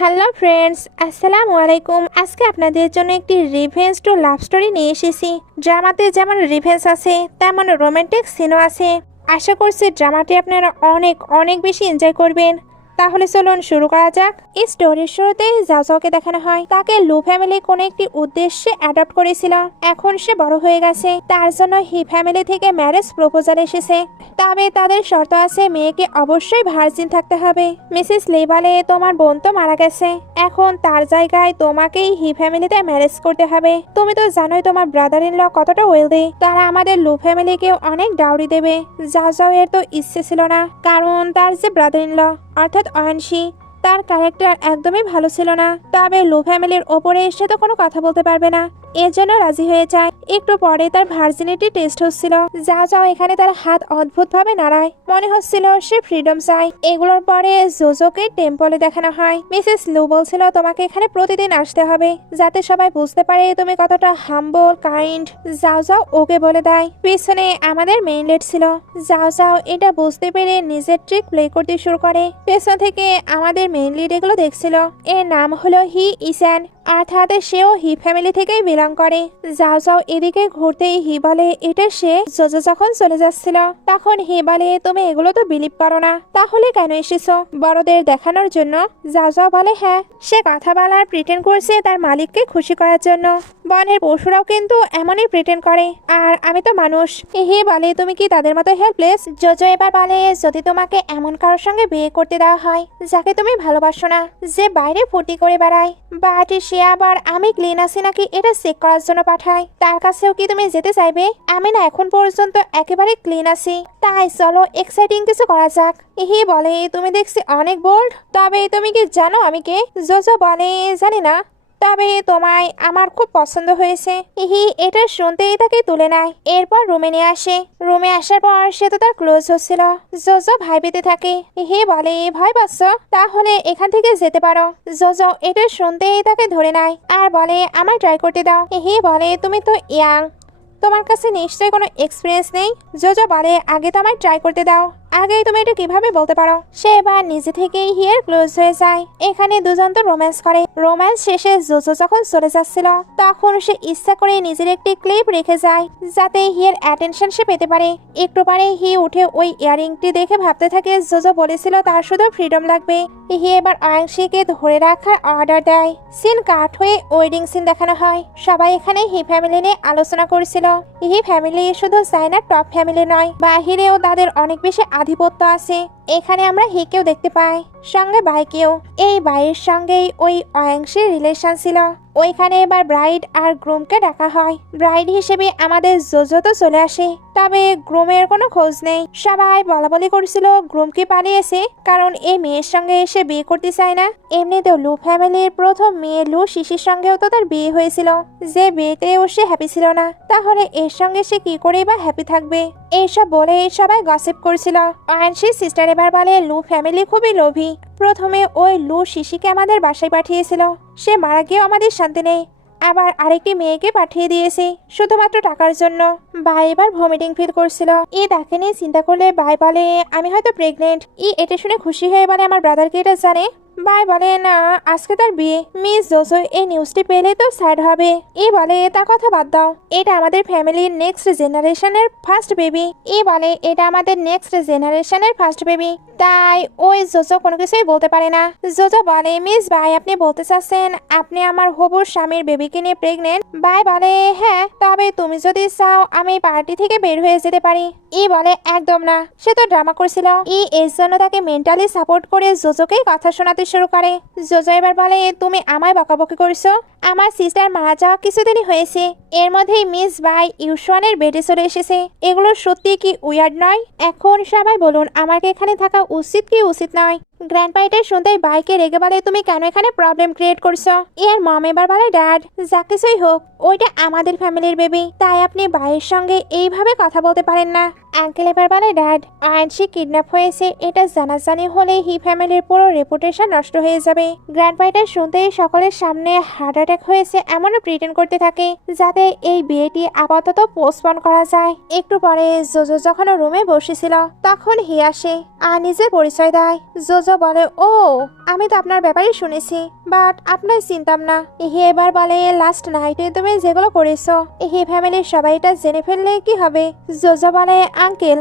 Hello friends, আসসালামু আলাইকুম। আজকে আপনাদের জন্য একটি রিভেঞ্জ টু লাভ স্টোরি নিয়ে এসেছি। ড্রামাতে যেমন রিভেঞ্জ আছে তেমন রোমান্টিক সিনও আছে। আশা করছি ড্রামাটি আপনারা অনেক অনেক বেশি এনজয় করবেন। তাহলে চলুন শুরু করা যাক। এই স্টোরির শুরুতেই জাওজাওকে দেখানো হয় তাকে লু ফ্যামিলি কোনো একটি উদ্দেশ্যে অ্যাডপ্ট করেছিল। এখন সে বড় হয়ে গেছে, তার জন্য হি ফ্যামিলি থেকে ম্যারেজ প্রপোজাল এসেছে। তবে তাদের শর্ত আছে, মেয়েকে অবশ্যই ভার্জিন থাকতে হবে। মিসেস লি বলে, তোমার বোন তো মারা গেছে, এখন তার জায়গায় তোমাকেই হি ফ্যামিলিতে ম্যারেজ করতে হবে। তুমি তো জানোই তোমার ব্রাদার ইন ল কতটা ওয়েলদি, তারা আমাদের লু ফ্যামিলিকে অনেক ডাউরি দেবে। জাওজাও এর তো ইচ্ছে ছিল না, কারণ তার যে ব্রাদার ইন ল অর্থাৎ অয়নশী, তার ক্যারেক্টার একদমই ভালো ছিল না। তবে লু ফ্যামিলির ওপরে এসে তো কোনো কথা বলতে পারবে না, এর জন্য রাজি হয়ে যায়। একটু পরে তার ভার্জিনিটি টেস্ট হচ্ছিল। যাও এখানে তার হাত অদ্ভুত ভাবে নাড়ায়, মনে হচ্ছিল সে ফ্রিডম চায়। এগুলোর পরে জোজোকে টেম্পলে দেখানো হয়। মিসেস লু বলছিল, তোমাকে এখানে প্রতিদিন আসতে হবে, যাতে সবাই বুঝতে পারে তুমি কতটা হাম্বল কাইন্ড। যাও ওকে বলে দেয়। পিছনে আমাদের মেইন লিড ছিল। যাও এটা বুঝতে পেরে নিজের ট্রিক প্লে করতে শুরু করে। পেছন থেকে আমাদের মেইন লিড এগুলো দেখছিল। এর নাম হলো হি ইসান, অর্থাৎ সেও হি ফ্যামিলি থেকেই বিলং করে। যাও এদিকে ঘুরতেই হি বলে, এটা সে। জোজো যখন চলে যাচ্ছিল তখন হি বলে, তুমি এগুলো তো বিলিভ করো না, তাহলে কেন এসেছো? বড়দের দেখানোর জন্য? যাও বলে, হ্যাঁ। সে কথা বলার প্রিটেন্ড করছে তার মালিককে খুশি করার জন্য। বনের পশুরাও কিন্তু এমনই প্রিটেন্ড করে, আর আমি তো মানুষ। হি বলে, তুমি কি তাদের মতো হেল্পলেস? জোজো এবার বলে, যদি তোমাকে এমন কারোর সঙ্গে বিয়ে করতে দেওয়া হয় যাকে তুমি ভালোবাসো না, যে বাইরে ফুটি করে বেড়ায়, বাট সে আবার আমি ক্লিন আছি নাকি এটা চেক করার জন্য পাঠায়, তার কাছেও কি তুমি যেতে চাইবে? আমি না এখন পর্যন্ত একেবারে ক্লিন আছি, তাই চলো এক্সাইটিং কিছু করা যাক। হি বলে, তুমি দেখছি অনেক বোল্ড, তবে তুমি কি জানো আমি কে? জোজো বলে, জানি না, তবে তোমায় আমার খুব পছন্দ হয়েছে। হি এটা শুনতেই তাকে তুলে নেয়। এরপর রুমে নিয়ে আসে। রুমে আসার পর সে তো তার ক্লোজ হচ্ছিল। জোজো ভয় পেতে থাকে। হি বলে, ভয় পাচ্ছ? তাহলে এখান থেকে যেতে পারো। জোজো এটা শুনতেই তাকে ধরে নেয় আর বলে, আমার ট্রাই করতে দাও। হি বলে, তুমি তো ইয়াং, তোমার কাছে নিশ্চয়ই কোনো এক্সপিরিয়েন্স নেই। জোজো বলে, আগে তো আমায় ট্রাই করতে দাও, আগেই তুমি এটা কিভাবে বলতে পারো? সে এবার নিজে থেকেই হিয়ার ক্লোজ হয়ে যায়। এখানে দুজন তো রোম্যান্স করে। রোম্যান্স শেষে জোজো যখন চলে যাচ্ছিল তখন সে ইচ্ছা করে নিজের একটি ক্লিপ রেখে যায়, যাতে হিয়ার অ্যাটেনশন সে পেতে পারে। একটু পরে হি উঠে ওই ইয়ারিংটি দেখে ভাবতে থাকে, জোজো বলেছিল তার শুধু ফ্রিডম লাগবে। হি এবার আয়াংশীকে ধরে রাখার অর্ডার দেয়। সিন কাট হয়ে ওয়েডিং সিন দেখানো হয়। সবাই এখানে হি ফ্যামিলি নিয়ে আলোচনা করেছিল। হি ফ্যামিলি শুধু চায়না টপ ফ্যামিলি নয়, বাহিরেও তাদের অনেক বেশি আধিপত্য আছে। এখানে আমরা হিকেও দেখতে পাই, সঙ্গে বাইকেও। এই বাইয়ের সঙ্গেই ওই অয়াংশীর রিলেশন ছিল। ওইখানে এবার ব্রাইড আর গ্রুমকে ডাকা হয়। ব্রাইড হিসেবে আমাদের জোজো তো চলে আসে, তবে গ্রুমের কোনো খোঁজ নেই। সবাই বলাবলি করছিল গ্রুম কি পালিয়েছে, কারণ এই মেয়ের সঙ্গে এসে বিয়ে করতে চায় না। এমনিতেও লু ফ্যামিলির প্রথম মেয়ে লু শিশির সঙ্গেও তো তার বিয়ে হয়েছিল, যে বিয়েতেও সে হ্যাপি ছিল না, তাহলে এর সঙ্গে সে কি করেই বা হ্যাপি থাকবে? এইসব বলে সবাই গসিপ করছিল। আয়ানশীর সিস্টার এবার বলে, লু ফ্যামিলি খুবই লোভী। প্রথমে ওই লু শিশিকে আমাদের বাসায় পাঠিয়েছিল, সে মারা গিয়েও আমাদের শান্তি নেই। আবার আরেকটি মেয়েকে পাঠিয়ে দিয়েছে শুধুমাত্র টাকার জন্য। ভাই এবার ভমিটিং ফিল করছিল। তাকে নিয়ে চিন্তা করলে ভাই বলে, আমি হয়তো প্রেগনেন্ট। এটা শুনে খুশি হয়ে বলে, আমার ব্রাদারকে এটা জানে? ভাই বলে, না, আজকে তার বিয়ে। মিস জোজো এই নিউজটি পেলে তো স্যাড হবে। বলে, তার কথা বাদ দাও, এটা আমাদের ফ্যামিলির নেক্সট জেনারেশনের ফার্স্ট বেবি। বলে, এটা আমাদের নেক্সট জেনারেশনের ফার্স্ট বেবি। তাই ওই জোজো কোনো কিছুই বলতে পারে না। জোজো বলে, মিস ভাই আপনি বলতে চাচ্ছেন আপনি আমার হবু স্বামীর বেবিকে নিয়ে প্রেগনেন্ট? ভাই বলে, হ্যাঁ, তবে তুমি যদি চাও আমি পার্টি থেকে বের হয়ে যেতে পারি। বলে, একদম না, সে তো ড্রামা করছিল। এর জন্য তাকে মেন্টালি সাপোর্ট করে জোজোকেই কথা শোনাতে শুরু করে। জোজো এবার বলে, তুমি আমায় বকাবকি করছো? আমার সিস্টার মারা যাওয়া কিছুদিনই হয়েছে, এর মধ্যেই মিস বাই ইউশোয়ানের বেডে চলে এসেছে। এগুলো সত্যি কি উইয়ার্ড নয়? এখন সবাই বলুন, আমাকে এখানে থাকা উচিত কি উচিত নয়? গ্র্যান্ডপা এটা শুনতেই বাইকে রেগে বলে, তুমি কেন এখানে প্রবলেম ক্রিয়েট করছো? এর মম এবার বলে, ড্যাড যা কিছুই হোক ওইটা আমাদের ফ্যামিলির বেবি, তাই আপনি ভাইয়ের সঙ্গে এইভাবে কথা বলতে পারেন না। আঙ্কেল এবার বলে ড্যাড আয়ানশি কিডন্যাপ হয়েছে এটা জানাজানি হলে হি ফ্যামিলির পুরো রেপুটেশন নষ্ট হয়ে যাবে। গ্র্যান্ডপা এটা শুনতে সকলের সামনে হার্ট অ্যাটাক হয়েছে এমনও প্রিটেন্ড করতে থাকে যাতে এই বিয়েটি আপাতত পোস্টপন করা যায়। একটু পরে জোজো যখন রুমে বসেছিল তখন হি আসে আর নিজের পরিচয় দেয়। জোজো বলে ও আমি তো আপনার ব্যাপারে শুনেছি বাট আপনার চিনতাম না। হি এবার বলে লাস্ট নাইটে তুমি যেগুলো করেছো হি ফ্যামিলির সবাই এটা জেনে ফেললে কি হবে? জোজো বলে আঙ্কেল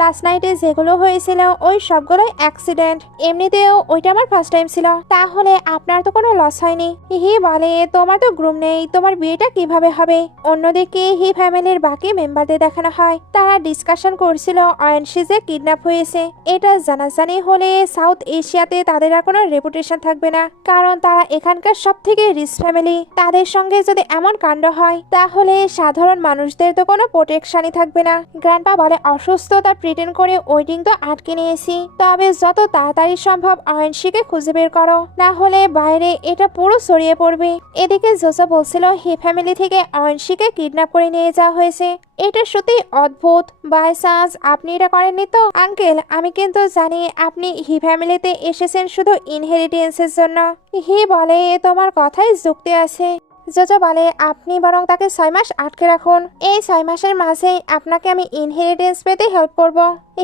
লাস্ট নাইটে যেগুলো হয়েছিল ওই সবগুলোই অ্যাক্সিডেন্ট, এমনিতেও ওইটা আমার ফার্স্ট টাইম ছিল। তাহলে আপনার তো কোনো লস হয়নি। হি বলে তোমার তো গ্রুম নেই, তোমার বিয়েটা কিভাবে হবে? অন্যদিকে হি ফ্যামিলির বাকি মেম্বারদের দেখানো হয় তারা ডিসকাশন করছিল আয়ানশি যে কিডন্যাপ হয়েছে এটা জানাজানি হলে সাউথ এশিয়াতে তাদের আর কোনো রেপুটেশন থাকবে না, কারণ তারা এখানকার সব থেকে রিচ ফ্যামিলি। তাদের সঙ্গে যদি এমন কাণ্ড হয় তাহলে সাধারণ মানুষদের তো কোনো প্রোটেকশনই থাকবে না। গ্র্যান্ডপা বলে অসুস্থতা প্রিটেন্ড করে ওয়েডিং তো আটকে নিয়েছি, তবে যত তাড়াতাড়ি সম্ভব আয়ানশিকে খুঁজে বের করো, না হলে বাইরে এটা পুরো ছড়িয়ে পড়বে। এদিকে জোজো বলছিল হি ফ্যামিলি থেকে আয়ানশিকে কিডন্যাপ করে নিয়ে যাওয়া হয়েছে। এটা সত্যি অদ্ভুত, বাই চান্স আপনি এটা করেননি তো? আঙ্কেল আমি কিন্তু জানি আপনি হি ফ্যামিলিতে এসেছেন শুধু ইনহেরিটেন্সের জন্য। হি বলে তোমার কথাই যুক্তি আছে। জোজো বলে আপনি বরং তাকে 6 মাস আটকে রাখুন, এই 6 মাসের মাঝেই আপনাকে আমি ইনহেরিটেন্স পেতে হেল্প করব।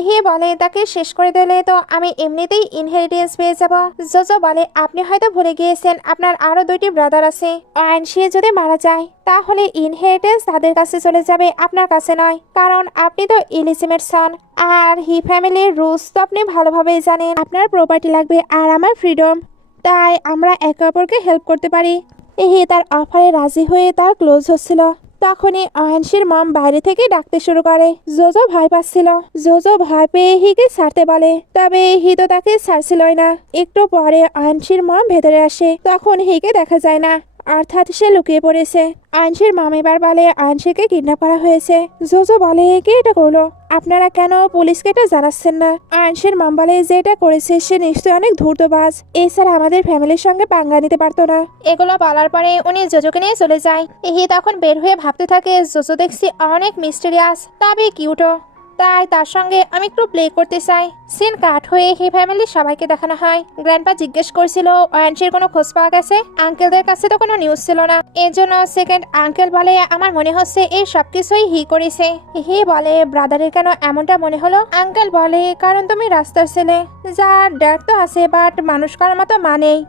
হি বলে তাকে শেষ করে দিলে তো আমি এমনিতেই ইনহেরিটেন্স পেয়ে যাব। জোজো বলে আপনি হয়তো ভুলে গিয়েছেন আপনার আরো 2টি ব্রাদার আছে, আয়ানশি যদি মারা যায় তাহলে ইনহেরিটেন্স তাদের কাছে চলে যাবে, আপনার কাছে নয়, কারণ আপনি তো ইলিজিমেট সন। আর হি ফ্যামিলির রুলস তো আপনি ভালোভাবেই জানেন, আপনার প্রপার্টি লাগবে আর আমার ফ্রিডম, তাই আমরা একে অপরকে হেল্প করতে পারি। হি তার অফারে রাজি হয়ে তার ক্লোজ হচ্ছিল তখনই আয়ানশির মম বাইরে থেকে ডাকতে শুরু করে। জোজো ভয় পাচ্ছিল, জোজো ভয় পেয়ে হিকে ছাড়তে বলে, তবে হি তো তাকে ছাড়ছিলই না। একটু পরে আয়ানশির মম ভেতরে আসে, তখন হিকে দেখা যায় না, অর্থাৎ সে লুকিয়ে পড়েছে। আয়ানশির মম এবার বলে আয়ানশিকে কিডন্যাপ করা হয়েছে। জোজো বলে কে এটা করলো, আপনারা কেন পুলিশকে এটা জানাচ্ছেন না? আয়ানশির মম বলে যে এটা করেছে সে নিশ্চয়ই অনেক ধূর্তবাজ, এছাড়া আমাদের ফ্যামিলির সঙ্গে পাঙ্গা নিতে পারতো না। এগুলো বলার পরে উনি জোজোকে নিয়ে চলে যায়। হি তখন বের হয়ে ভাবতে থাকে জোজো দেখছি অনেক মিস্টেরিয়াস তবে কিউটও, তাই তার সঙ্গে আমি একটু প্লে করতে চাই। সিন কাট হয়ে হি ফ্যামিলির সবাইকে দেখানো হয়। গ্র্যান্ডপা জিজ্ঞেস করছিল আয়ানশির কোনো খোঁজ পাওয়া গেছে? আঙ্কেলদের কাছে তো কোনো নিউজ ছিল না, এর জন্য সেকেন্ড আঙ্কেল বলে আমার মনে হচ্ছে এই সবকিছুই হি করেছে। হি বলে ব্রাদারের কেন এমনটা মনে হলো? আঙ্কেল বলে কারণ তুমি রাস্তার ছেলে, যার ড্যাড তো আছে বাট মানুষ করার মতো মানেই।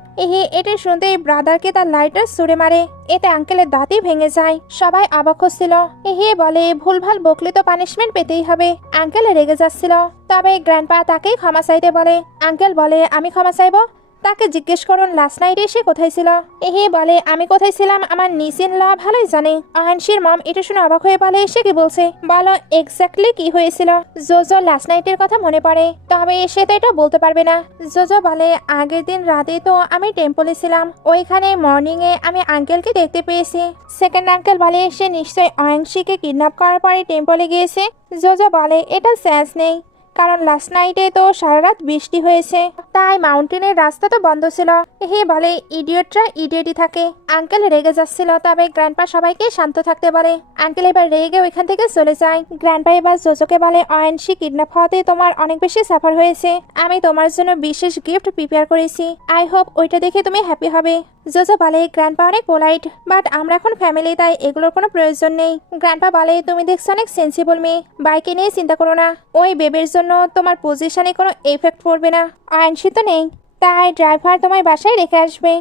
এটা শুনতেই ব্রাদারকে তার লাইটার ছুড়ে মারে, এতে আঙ্কেলের দাঁতই ভেঙে যায়। সবাই অবাক হচ্ছিল। বলে ভুলভাল বকলে তো পানিশমেন্ট পেতেই হবে। আঙ্কেল রেগে যাচ্ছিল, তবে গ্র্যান্ডপা তাকেই ক্ষমা চাইতে বলে। আঙ্কেল বলে আমি ক্ষমা চাইবো? তাকে জিজ্ঞেস করুন লাস্ট নাইটে সে কোথায় ছিল। বলে আমি কোথায় ছিলাম আমার নিসিন ল ভালোই জানে। আয়ানশির মম এটা শুনে অবাক হয়ে বলে সে কি বলছে, বলো এক্স্যাক্টলি কি হয়েছিল। জোজো লাস্ট নাইটের কথা মনে পড়ে, তবে সে তো এটা বলতে পারবে না। জোজো বলে আগের দিন রাতে তো আমি টেম্পলে ছিলাম, ওইখানে মর্নিং এ আমি আঙ্কেলকে দেখতে পেয়েছি। সেকেন্ড আঙ্কেল বলে সে নিশ্চয়ই আয়ানশিকে কিডন্যাপ করার পরে টেম্পলে গিয়েছে। জোজো বলে এটা সেন্স নেই, কারণ লাস্ট নাইটে তো সারা রাত বৃষ্টি হয়েছে, তাই মাউন্টেনের রাস্তা তো বন্ধ ছিল। বলে ইডিয়টরা ইডিয়টই থাকে। আঙ্কেল রেগে যাচ্ছিল, তবে গ্র্যান্ডপা সবাইকে শান্ত থাকতে বলে। আঙ্কেল এবার রেগে ওইখান থেকে চলে যায়। গ্র্যান্ডপা এবার জোজোকে বলে আয়ানশি কিডন্যাপ হওয়াতে তোমার অনেক বেশি সাফার হয়েছে, আমি তোমার জন্য বিশেষ গিফট প্রিপেয়ার করেছি, আই হোপ ওইটা দেখে তুমি হ্যাপি হবে। জোজো বলে গ্র্যান্ডপা অনেক পোলাইট, বাট আমরা এখন ফ্যামিলি, তাই এগুলোর কোনো প্রয়োজন নেই। গ্র্যান্ডপা বলে তুমি দেখছো অনেক সেন্সিবল মেয়ে, বাইকে নিয়ে চিন্তা করো না, ওই বেবির জন্য তোমার পজিশনে কোনো এফেক্ট পড়বে না, আয়ানশি তো নেই, তাই ড্রাইভার তোমায় বাসায় রেখে আসবে।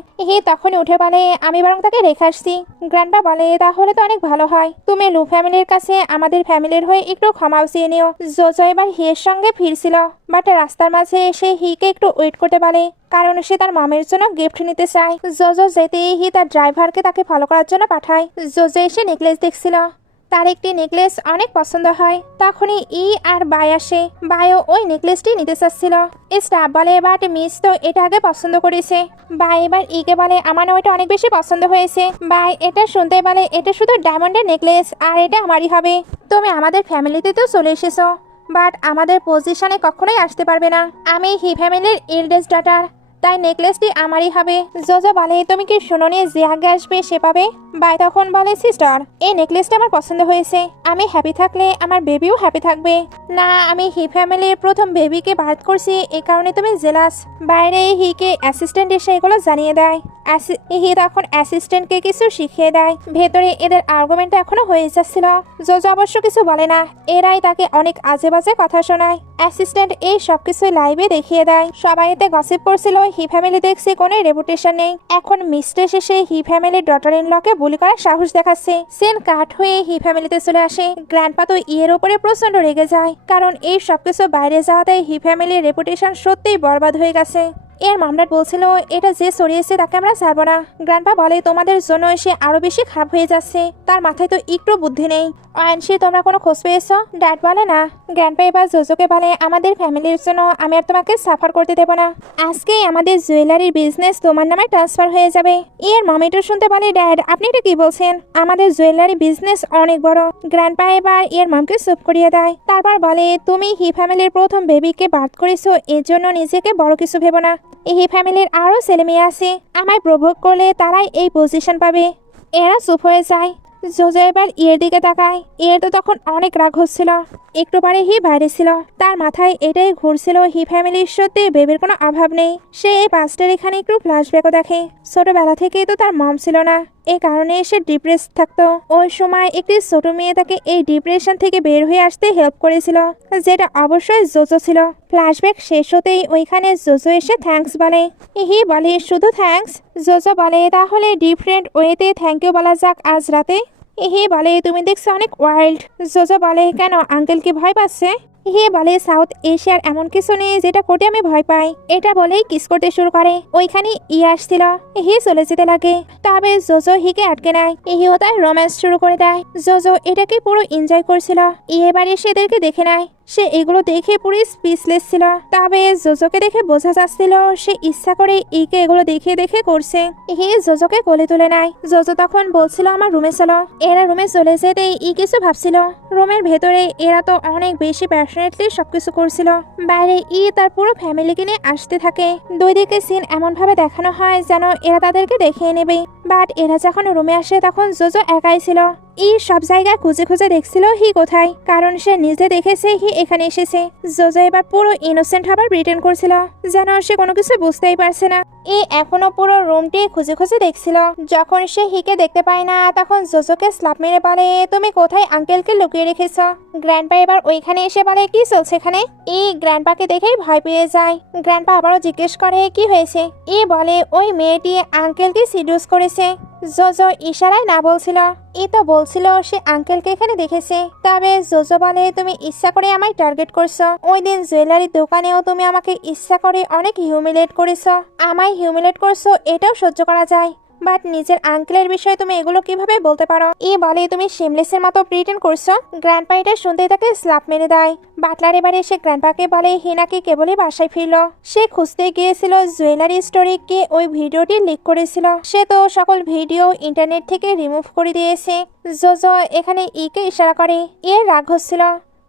তখনই উঠে বলে আমি বরং তাকে রেখে আসছি। গ্র্যান্ডপা বলে তাহলে তো অনেক ভালো হয়, তুমি লু ফ্যামিলির কাছে আমাদের ফ্যামিলির হয়ে একটু ক্ষমাও চেয়ে নিও। জোজো এবার হিয়ের সঙ্গে ফিরছিল, বাট রাস্তার মাঝে সে হিকে একটু ওয়েট করতে বলে, কারণ সে তার মামের জন্য গিফট নিতে চায়। জোজো যেতেই হি তার ড্রাইভারকে তাকে ফলো করার জন্য পাঠায়। জোজো এসে নেকলেস দেখছিল, তার একটি নেকলেস অনেক পছন্দ হয়। তখনই আর বাই আসে, বায়ও ওই নেকলেসটি নিতে চাচ্ছিল। স্টাফ বলে বাট মিস তো এটা আগে পছন্দ করেছে। বাই এবার ইকে বলে আমার ওইটা অনেক বেশি পছন্দ হয়েছে। বাই এটা শুনতে বলে এটা শুধু ডায়মন্ডের নেকলেস আর এটা আমারই হবে, তুমি আমাদের ফ্যামিলিতে তো চলে এসেছো, বাট আমাদের পজিশনে কখনোই আসতে পারবে না। আমি হি ফ্যামিলির এল্ডেস্ট ডটার, তাই নেকলেসটি আমারই হবে। জোজো বলে তুমি কি শুনোনি যে আগে আসবে সে পাবে। বাই তখন বলে সিস্টার এই নেকলেসটা আমার পছন্দ হয়েছে, আমি হ্যাপি থাকলে আমার বেবিও হ্যাপি থাকবে। না আমি হি ফ্যামিলির প্রথম বেবিকে বার্থ করছি এই কারণে তুমি জেলাস। বাইরে হিকে অ্যাসিস্ট্যান্ট এসে এগুলো জানিয়ে দেয়। হি তখন অ্যাসিস্ট্যান্টকে কিছু শিখিয়ে দেয়। ভেতরে এদের আর্গুমেন্টটা এখনো হয়ে যাচ্ছিল। জোজো অবশ্য কিছু বলে না, এরাই তাকে অনেক আজে বাজে কথা শোনায়। অ্যাসিস্ট্যান্ট এই সবকিছু লাইভে দেখিয়ে দেয়। সবাই এতে গসিপ করছিল হি ফ্যামিলি দেখছে কোনো রেপুটেশন নেই। এখন মিস্ট্রেস এসে হি ফ্যামিলির ডটার ইন লকে বুলি করার সাহস দেখাচ্ছে। সেন কাট হয়ে হি ফ্যামিলিতে চলে আসে। গ্র্যান্ডপা তো ইয়ের উপরে প্রচন্ড রেগে যায়, কারণ এই সবকিছু বাইরে যাওয়াতে হি ফ্যামিলির রেপুটেশন সত্যিই বরবাদ হয়ে গেছে। এর মামলাট বলছিল এটা যে সরিয়েছে তাকে আমরা ছাড়বো না। গ্র্যান্ডপা বলে তোমাদের জন্য এসে আরো বেশি খারাপ হয়ে যাচ্ছে, তার মাথায় তো একটু বুদ্ধি নেই। আয়নশি তোমরা কোনো খোঁজ পেয়েছো? ড্যাড বলে না। গ্র্যান্ডপা এবার জোজোকে বলে আমাদের ফ্যামিলির জন্য আমি আর তোমাকে সাফার করতে দেবো না। আজকেই আমাদের জুয়েলারির বিজনেস তোমার নামে ট্রান্সফার হয়ে যাবে। এর মামিটো শুনতে বলে ড্যাড আপনি এটা কি বলছেন, আমাদের জুয়েলারি বিজনেস অনেক বড়। গ্র্যান্ডপা এবার এর মামকে চুপ করিয়ে দেয়। তারপর বলে তুমি হি ফ্যামিলির প্রথম বেবিকে বার্থ করেছো, এর জন্য নিজেকে বড় কিছু ভেবো না। এই ফ্যামিলির আরো ছেলে মেয়ে আছে, আমায় প্রভোগ করলে তারাই এই পজিশন পাবে। এরা চুপ হয়ে যায়। জোজো এবার ইয়ের দিকে তাকায়। ইয়ের তো তখন অনেক রাগ হচ্ছিল। একটু পরে হি বাইরে ছিল, তার মাথায় এটাই ঘুরছিল হি ফ্যামিলির সত্যি বেবির কোনো অভাব নেই। সে এই পাস্টের এখানে একটু ফ্ল্যাশব্যাকও দেখে। ছোটবেলা থেকেই তো তার মম ছিল না, এই কারণে সে ডিপ্রেস থাকতো। ওই সময় একটি ছোট মেয়ে তাকে এই ডিপ্রেশন থেকে বের হয়ে আসতে হেল্প করেছিল, যেটা অবশ্যই জোজো ছিল। ফ্ল্যাশব্যাক শেষ হতেই ওইখানে জোজো এসে থ্যাঙ্কস বলে। হি বলে শুধু থ্যাঙ্কস? জোজো বলে তাহলে ডিফারেন্ট ওয়েতে থ্যাংক ইউ বলা যাক আজ রাতে। হি বলে তুমি দেখছো অনেক ওয়াইল্ড। জোজো বলে কেন আঙ্কেল কি ভয় পাচ্ছে? হি বলে সাউথ এশিয়ার এমন কিছু নেই যেটা করতে আমি ভয় পাই। এটা বলেই কিস করতে শুরু করে। ওইখানে আসছিল। হি চলে যেতে লাগে, তবে জোজো হিকে আটকে নেয়। হিও তাই রোম্যান্স শুরু করে দেয়। জোজো এটাকে পুরো এনজয় করছিল। এবার এসে এদেরকে দেখে নেয়। সে এগুলো দেখে পুরো স্পিচলেস ছিল। তবে জোজোকে দেখে বোঝা যাচ্ছিল সে ইচ্ছা করে ইকে এগুলো দেখে দেখে করছে। হি জোজোকে কোলে তুলে নেয়। জোজো তখন বলছিল আমার রুমে চলো। এরা রুমে চলে যেতেই কিছু ভাবছিল। রুমের ভেতরে এরা তো অনেক বেশি প্যাশনেটলি সবকিছু করছিল। বাইরে তার পুরো ফ্যামিলিকে নিয়ে আসতে থাকে। দুই দিকে সিন এমন ভাবে দেখানো হয় যেন এরা তাদেরকে দেখিয়ে নেবে। বাট এরা যখন রুমে আসে তখন জোজো একাই ছিল। সব জায়গায় খুঁজে খুঁজে দেখছিল হি কোথায়, কারণ সে নিজে দেখেছে হি এখানে এসেছে। জোজো এবার পুরো ইনোসেন্ট হবার প্রিটেন্ড করছিল, যেন সে কোনো কিছু বুঝতেই পারছে না। এখনো পুরো রুমটি খুঁজে খুঁজে দেখছিল। যখন সে হিকে দেখতে পায় না তখন জোজোকে স্ল্যাপ মেরে বলে তুমি কোথায় আঙ্কেলকে লুকিয়ে রেখেছ? গ্র্যান্ডপা এবার ওইখানে এসে বলে কি চলছে এখানে? গ্র্যান্ডপাকে দেখেই ভয় পেয়ে যায়। গ্র্যান্ডপা আবারও জিজ্ঞেস করে কি হয়েছে? বলে ওই মেয়েটি আঙ্কেলকে সিডিউস করেছে। জোজো ইশারায় না বলছিল। তো বলছিল সে আঙ্কেলকে এখানে দেখেছে। তবে জোজো বলে তুমি ইচ্ছা করে আমায় টার্গেট করছো। ওই দিন জুয়েলারি দোকানেও তুমি আমাকে ইচ্ছা করে অনেক হিউমিলেট করেছো। আমায় হিউমিলেট করছো এটাও সহ্য করা যায়, বাট নিজের আঙ্কেলের বিষয়ে তুমি এগুলো কিভাবে বলতে পারো? বলে তুমি শেমলেসের মতো প্রিটেন্ড করছো। গ্র্যান্ডপা এটা শুনতেই তাকে স্ল্যাপ মেরে দেয়। বাটলার এবারে সে গ্র্যান্ডপাকে বলে হিনাকে কেবলই বাসায় ফিরল। সে খুঁজতে গিয়েছিল জুয়েলারি স্টোরে কে ওই ভিডিওটি লিক করেছিল। সে তো সকল ভিডিও ইন্টারনেট থেকে রিমুভ করে দিয়েছে। জোজো এখানে কে ইশারা করে। রাগ হচ্ছিল,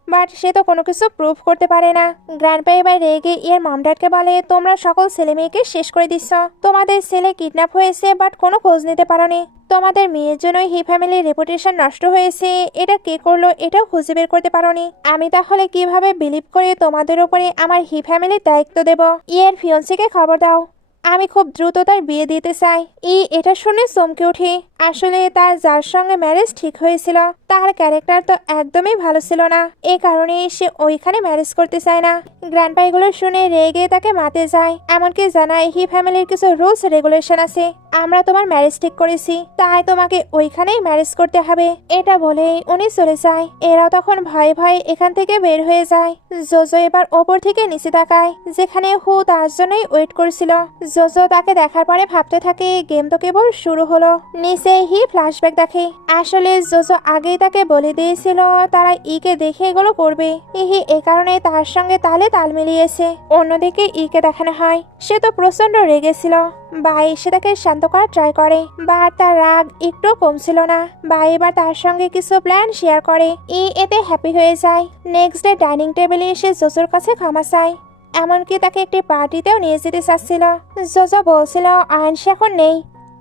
বাট সে তো কোনো কিছু প্রুভ করতে পারে না। গ্র্যান্ডপা এবার রেগে মম ড্যাডকে বলে তোমরা সকল ছেলে মেয়েকে শেষ করে দিচ্ছ। তোমাদের ছেলে কিডন্যাপ হয়েছে বাট কোনো খোঁজ নিতে পারোনি। তোমাদের মেয়ের জন্যই হি ফ্যামিলির রেপুটেশন নষ্ট হয়েছে। এটা কে করলো এটাও খুঁজে বের করতে পারোনি। আমি তাহলে কিভাবে বিলিভ করে তোমাদের উপরে আমার হি ফ্যামিলির দায়িত্ব দেব? ফিয়ন্সিকে খবর দাও, আমি খুব দ্রুত তার বিয়ে দিতে চাই। এটা শুনে চমকে উঠি। আসলে তার যার সঙ্গে ম্যারেজ ঠিক হয়েছিল তার ক্যারেক্টার তো একদমই ভালো ছিল না, এই কারণেই সে ওইখানে ম্যারেজ করতে চায় না। গ্র্যান্ডপা এগুলো শুনে রেগে তাকে মারতে যায়। এমনকি জানায় হি ফ্যামিলির কিছু রুলস রেগুলেশন আছে, আমরা তোমার ম্যারেজ ঠিক করেছি তাই তোমাকে ওইখানেই ম্যারেজ করতে হবে। এটা বলেই উনি চলে যায়। এরাও তখন ভয়ে ভয়ে এখান থেকে বের হয়ে যায়। জোজো এবার ওপর থেকে নিচে তাকায়, যেখানে হু তার জন্যই ওয়েট করছিল। জোজো তাকে দেখার পরে ভাবতে থাকে গেম তো কেবল শুরু হলো। নিচে হি ফ্ল্যাশব্যাক দেখে। আসলে জোজো আগেই তাকে বলে দিয়েছিল তারা কে দেখে এগুলো করবে। এ কারণে তার সঙ্গে তালে তাল মিলিয়েছে। অন্যদিকে কে দেখানো হয় সে তো প্রচন্ড রেগেছিল। বাই সে তাকে শান্ত করার ট্রাই করে, বাট তার রাগ একটু কমছিল না। বাই এবার তার সঙ্গে কিছু প্ল্যান শেয়ার করে। এতে হ্যাপি হয়ে যায়। নেক্সট ডে ডাইনিং টেবিলে এসে জোজোর কাছে ক্ষমা চায়। এমনকি তাকে একটি পার্টিতেও নিয়ে যেতে চাচ্ছিল। জোজো বলছিল আয়ানসি এখন নেই,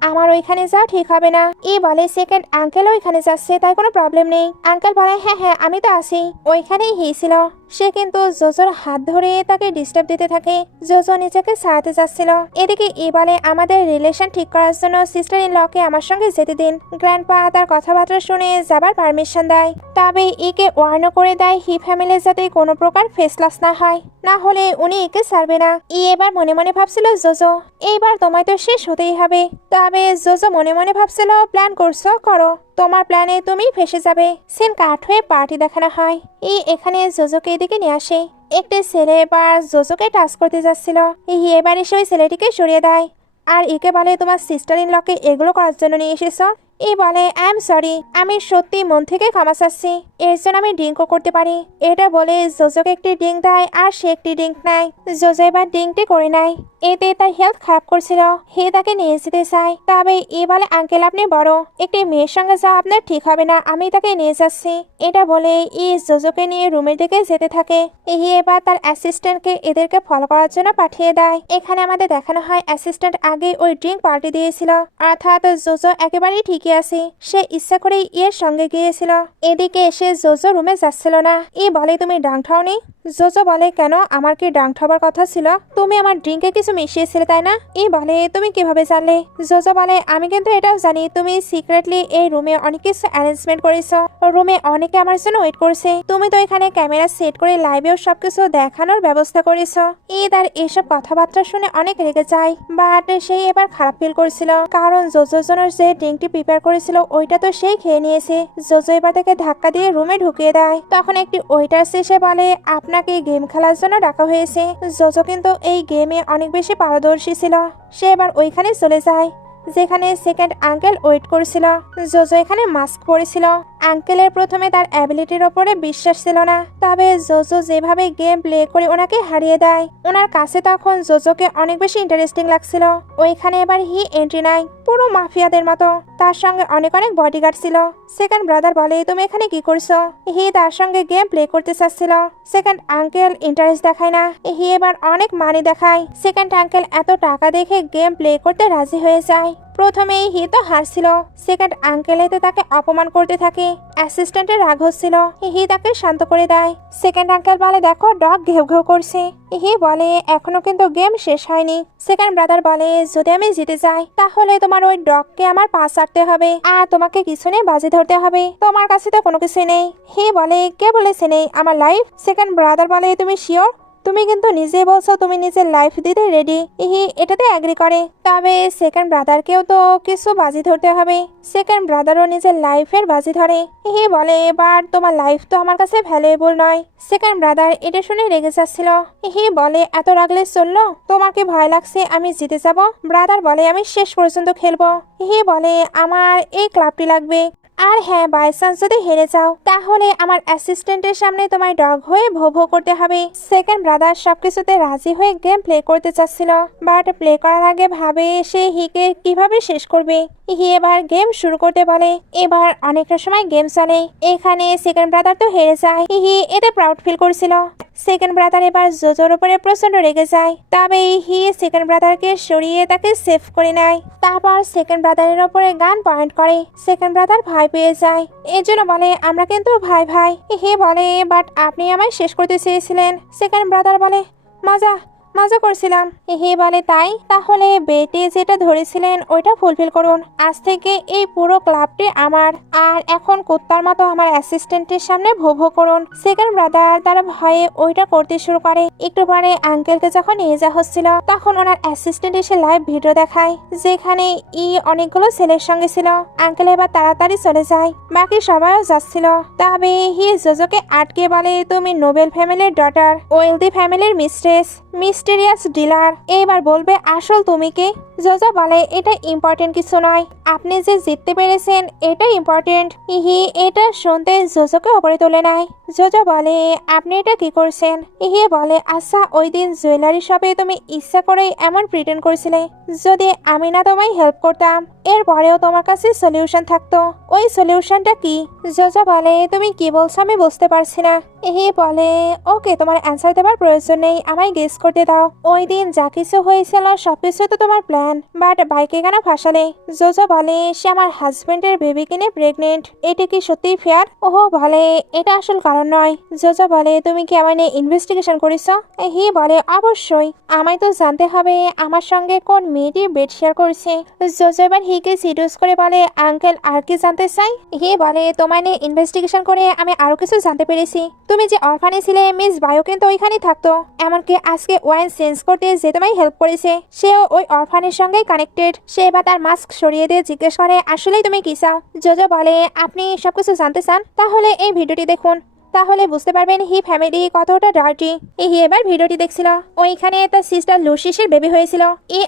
আমার ওইখানে যাওয়া ঠিক হবে না। বলে সেকেন্ড আঙ্কেল ওইখানে যাচ্ছে, তাই কোনো প্রবলেম নেই। আঙ্কেল বলে হ্যাঁ হ্যাঁ আমি তো আছি। ওইখানেই ছিল। সে কিন্তু জোজোর হাত ধরে তাকে ডিস্টার্ব দিতে থাকে। জোজো নিজেকে ছাড়াতে যাচ্ছিল। এদিকে বলে আমাদের রিলেশন ঠিক করার জন্য সিস্টার ইন লকে আমার সঙ্গে যেতে দিন। গ্র্যান্ডপা তার কথাবার্তা শুনে যাবার পারমিশন দেয়, তবে কে ওয়ার্নও করে দেয় হি ফ্যামিলির যাতে কোনো প্রকার ফেসলাস না হয়, না হলে উনি একে ছাড়বে না। এবার মনে মনে ভাবছিল জোজো এইবার তোমায় তো শেষ হতেই হবে। তবে জোজো মনে মনে ভাবছিল প্ল্যান করছো করো, তোমার প্ল্যানে তুমি ফেসে যাবে। সিন কাট হয়ে পার্টি দেখানো হয়। এখানে জোজোকে এদিকে নিয়ে আসে। একটি ছেলে এবার জোজোকে টাচ করতে যাচ্ছিল। এবার এসে ওই ছেলেটিকে সরিয়ে দেয় আর একে বলে তোমার সিস্টার ইন লকে এগুলো করার জন্য নিয়ে এসেছো। বলে আই এম সরি, আমি সত্যি মন থেকে ক্ষমা চাচ্ছি, এর জন্য আমি ড্রিঙ্কও করতে পারি। এটা বলে জোজোকে একটি ড্রিঙ্ক দেয় আর সে একটি ড্রিঙ্ক নেয়। জোজো এবার ড্রিঙ্কটি করে নেয়। এতে তার হেলথ খারাপ করছিল। হে তাকে নিয়ে যেতে চায়, তবে বলে আঙ্কেল আপনি বড়, একটি মেয়ের সঙ্গে যাওয়া আপনার ঠিক হবে না, আমি তাকে নিয়ে যাচ্ছি। এটা বলে জোজোকে নিয়ে রুমের দিকে যেতে থাকে। এবার তার অ্যাসিস্ট্যান্টকে এদেরকে ফলো করার জন্য পাঠিয়ে দেয়। এখানে আমাদের দেখানো হয় অ্যাসিস্ট্যান্ট আগে ওই ড্রিঙ্ক পার্টি দিয়েছিল, অর্থাৎ জোজো একেবারেই ঠিকই আছে, সে ইচ্ছা করেই এর সঙ্গে গিয়েছিল। এদিকে এসে জোজো রুমে যাচ্ছিল না। বলে তুমি ডাং ঠাওনি। জোজো বলে কেন, আমার কি ডাং ঠাবার কথা ছিল? তুমি আমার ড্রিঙ্কে কিছু মিশিয়েছিলে তাই না? বলে তুমি কিভাবে জানলে? জোজো বলে আমি কিন্তু এটাও জানি তুমি সিক্রেটলি এই রুমে অনেক কিছু অ্যারেঞ্জমেন্ট করেছো, রুমে অনেকে আমার জন্য ওয়েট করছে, তুমি তো এখানে ক্যামেরা সেট করে লাইভেও সবকিছু দেখানোর ব্যবস্থা করেছো। তার এসব কথাবার্তা শুনে অনেক রেগে যায়, বাট সেই এবার খারাপ ফিল করছিল, কারণ জোজোর জন্য যে ড্রিঙ্কটি প্রিপেয়ার করেছিল ওইটা তো সেই খেয়ে নিয়েছে। জোজো এবার তাকে ধাক্কা দিয়ে রুমে ঢুকিয়ে দেয়। তখন একটি ওয়েটার এসে বলে আপনাকে গেম খেলার জন্য ডাকা হয়েছে। জোজো কিন্তু এই গেমে অনেক বেশি পারদর্শী ছিল। সে এবার ওইখানে চলে যায় যেখানে সেকেন্ড আঙ্কেল ওয়েট করছিল। জোজো এখানে মাস্ক পরেছিল। আঙ্কেলের প্রথমে তার অ্যাবিলিটির ওপরে বিশ্বাস ছিল না, তবে জোজো যেভাবে গেম প্লে করে ওনাকে হারিয়ে দেয়, ওনার কাছে তখন জোজোকে অনেক বেশি ইন্টারেস্টিং লাগছিল। ওইখানে এবার হি এন্ট্রি নেয় পুরো মাফিয়াদের মতো, তার সঙ্গে অনেক অনেক বডিগার্ড ছিল। সেকেন্ড ব্রাদার বলে তুমি এখানে কি করছো? হি তার সঙ্গে গেম প্লে করতে চাচ্ছিল। সেকেন্ড আঙ্কেল ইন্টারেস্ট দেখায় না, হি এবার অনেক মানি দেখায়। সেকেন্ড আঙ্কেল এত টাকা দেখে গেম প্লে করতে রাজি হয়ে যায়। প্রথমেই হি তো হারছিল, সেকেন্ড আঙ্কেল এতে তাকে অপমান করতে থাকে। অ্যাসিস্ট্যান্টের রাগ হচ্ছিল, হি তাকে শান্ত করে দেয়। সেকেন্ড আঙ্কেল বলে দেখো ডগ ঘেউ ঘেউ করছে। হি বলে এখনো কিন্তু গেম শেষ হয়নি। সেকেন্ড ব্রাদার বলে যদি আমি জিতে যাই তাহলে তোমার ওই ডগকে আমার পা ছাড়তে হবে আর তোমাকে কিছু নিয়ে বাজি ধরতে হবে, তোমার কাছে তো কোনো কিছু নেই। হি বলে কে বলেছে নেই আমার লাইফ? সেকেন্ড ব্রাদার বলে তুমি শিওর? তুমি কিন্তু নিজে বলছো তুমি নিজের লাইফ দিতে রেডি। এটাতে এগ্রি করে, তবে সেকেন্ড ব্রাদারকেও তো কিছু বাজি ধরতে হবে। সেকেন্ড ব্রাদারও নিজের লাইফের বাজি ধরে। বলে এবার তোমার লাইফ তো আমার কাছে ভ্যালুয়েবল নয়। সেকেন্ড ব্রাদার এটা শুনে রেগে যাচ্ছিল। বলে এত রাগলে চললো, তোমার কি ভয় লাগছে আমি জিতে যাব? ব্রাদার বলে আমি শেষ পর্যন্ত খেলবো। বলে আমার এই ক্লাবটি লাগবে, আর হ্যাঁ বাই চান্স যদি হেরে যাও তাহলে আমার অ্যাসিস্ট্যান্টের সামনে তোমার ডগ হয়ে ভো ভো করতে হবে। সেকেন্ড ব্রাদার সবকিছুতে রাজি হয়ে গেম প্লে করতে চাচ্ছিল, বাট প্লে করার আগে ভাবে সে হিকে কিভাবে শেষ করবে। হি এবার গেম শুরু করতে বলে। এবার অনেকটা সময় গেম চলে। এখানে সেকেন্ড ব্রাদার তো হেরে যায়। এতে প্রাউড ফিল করছিল। সেকেন্ড ব্রাদার এবার জোজোর উপরে প্রচন্ড রেগে যায়, তবে হি সেকেন্ড ব্রাদারকে সরিয়ে তাকে সেভ করে নেয়। তারপর সেকেন্ড ব্রাদারের উপরে গান পয়েন্ট করে। সেকেন্ড ব্রাদার ভয় পেয়ে যায়, এর জন্য বলে আমরা কিন্তু ভাই ভাই। হি বলে বাট আপনি আমায় শেষ করতে চেয়েছিলেন। সেকেন্ড ব্রাদার বলে মজা মজা করছিলাম। হি বলে তাই, তাহলে বেটে যেটা ধরেছিলেন ওইটা ফুলফিল করুন। আজ থেকে এই পুরো ক্লাবটি আমার, আর এখন কুত্তার মতো আমার অ্যাসিস্ট্যান্টের সামনে ভো ভো করুন। সেকেন্ড ব্রাদার তারা ভয়ে ওইটা করতে শুরু করে। একটু পরে আঙ্কেলকে যখন নিয়ে যাওয়া হচ্ছিল তখন ওনার অ্যাসিস্ট্যান্ট এসে লাইভ ভিডিও দেখায় যেখানে অনেকগুলো ছেলের সঙ্গে ছিল। আঙ্কেল এবার তাড়াতাড়ি চলে যায়, বাকি সবাইও যাচ্ছিল। তবে হি জোজোকে আটকে বলে তুমি নোবেল ফ্যামিলির ডটার, ওয়েলদি ফ্যামিলির মিস্ট্রেস, মিস্টেরিয়াস ডিলার, এবার বলবে আসল তুমি কে? জোজো বলে এটা ইম্পর্টেন্ট কিছু নয়, আপনি যে জিততে পেরেছেন এটা ইম্পর্টেন্ট। এটা শুনতে জোজোকে উপরে তুলে নেয়। জোজো বলে আপনি এটা কি করছেন? বলে আচ্ছা ওই দিন জুয়েলারি শপে তুমি ইচ্ছা করেই এমন প্রিটেন্ড করছিলে, যদি আমি না তোমায় হেল্প করতাম এরপরেও তোমার কাছে সলিউশন থাকতো, ওই সলিউশনটা কি? জোজো বলে তুমি কি বলছো আমি বুঝতে পারছি না। হি বলে ওকে, তোমার অ্যান্সার দেওয়ার প্রয়োজন নেই, আমায় গেস করতে দাও। ওই দিন যা কিছু হয়েছিল সবকিছু তো তোমার প্ল্যান, বাট বাইকে কেন ফাঁসালে? জোজো বলে সে আমার হাজবেন্ডের বেবি কিনে প্রেগনেন্ট, এটা কি সত্যি ফেয়ার? ওহো বলে এটা আসল কারণ নয়। জোজো বলে তুমি কি আমায় নিয়ে ইনভেস্টিগেশন করেছো? হি বলে অবশ্যই, আমায় তো জানতে হবে আমার সঙ্গে কোন মেয়েটি বেড শেয়ার করছে। জোজো এবার হিকে সিরিয়াস করে বলে আঙ্কেল আর কি জানতে চাই? হি বলে তোমায় নিয়ে ইনভেস্টিগেশন করে আমি আরো কিছু জানতে পেরেছি। তুমি যে অরফানে ছিলে মিস বায়ো কিন্তু ওইখানেই থাকতো, এমনকি আজকে ওয়াইন চেঞ্জ করতে যে তোমায় হেল্প করেছে সেও ওই অরফানের সঙ্গেই কানেক্টেড। সে এবার তার মাস্ক সরিয়ে দিয়ে জিজ্ঞেস করে আসলেই তুমি কি চাও? জোজো বলে আপনি সবকিছু জানতে চান? তাহলে এই ভিডিওটি দেখুন, তাহলে বুঝতে পারবেন হি ফ্যামিলি কতটা ডার্টি। হি এবার ভিডিওটি দেখছিল, ওইখানে তার সিস্টার লুসিসের বেবি হয়েছিল।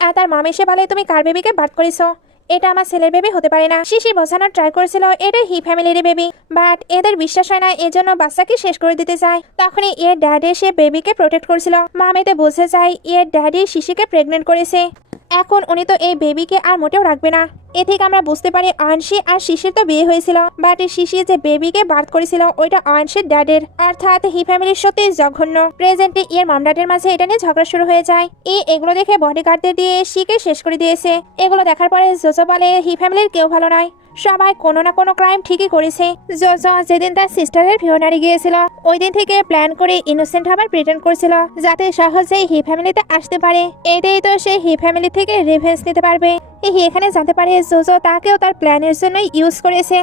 আর তার মম এসে বলে তুমি কার বেবিকে বার্থ করেছো? এটা আমার ছেলের বেবি হতে পারে না। শিশি বোঝানোর ট্রাই করেছিল এটা হি ফ্যামিলির বেবি, বাট এদের বিশ্বাস হয় না, এজন্য বাচ্চাকে শেষ করে দিতে চায়। তখনই এর ড্যাডি সে বেবিকে প্রোটেক্ট করেছিল। মম এতে বুঝে যায় এর ড্যাডি শিশিকে প্রেগনেন্ট করেছে, এখন উনি তো এই বেবিকে আর মোটেও রাখবে না। এ থেকে আমরা বুঝতে পারি অয়নশী আর শিশির তো বিয়ে হয়েছিল, বাট শিশির যে বেবিকে বার্থ করেছিল ওইটা অয়নশীর ড্যাডের, অর্থাৎ হি ফ্যামিলির সত্যি জঘন্য। প্রেজেন্টে এর মম ড্যাডের মাঝে এটা নিয়ে ঝগড়া শুরু হয়ে যায়। এগুলো দেখে বডিগার্ডদের দিয়ে শিকে শেষ করে দিয়েছে। এগুলো দেখার পরে জোজো বলে হি ফ্যামিলির কেউ ভালো নয়, সবাই কোনো না কোনো ক্রাইম ঠিকই করেছে। জোজো যেদিন তার সিস্টারের ফিওনারি গিয়েছিল ওই দিন থেকে প্ল্যান করে ইনোসেন্ট হবার প্রিটেন্ড করছিল যাতে সহজেই হি ফ্যামিলিতে আসতে পারে। এটাই তো সে হি ফ্যামিলি থেকে রিভেঞ্জ নিতে পারবে। এখানে জানতে পারে জোজো তাকেও তার প্ল্যানের জন্য ইউজ করেছে।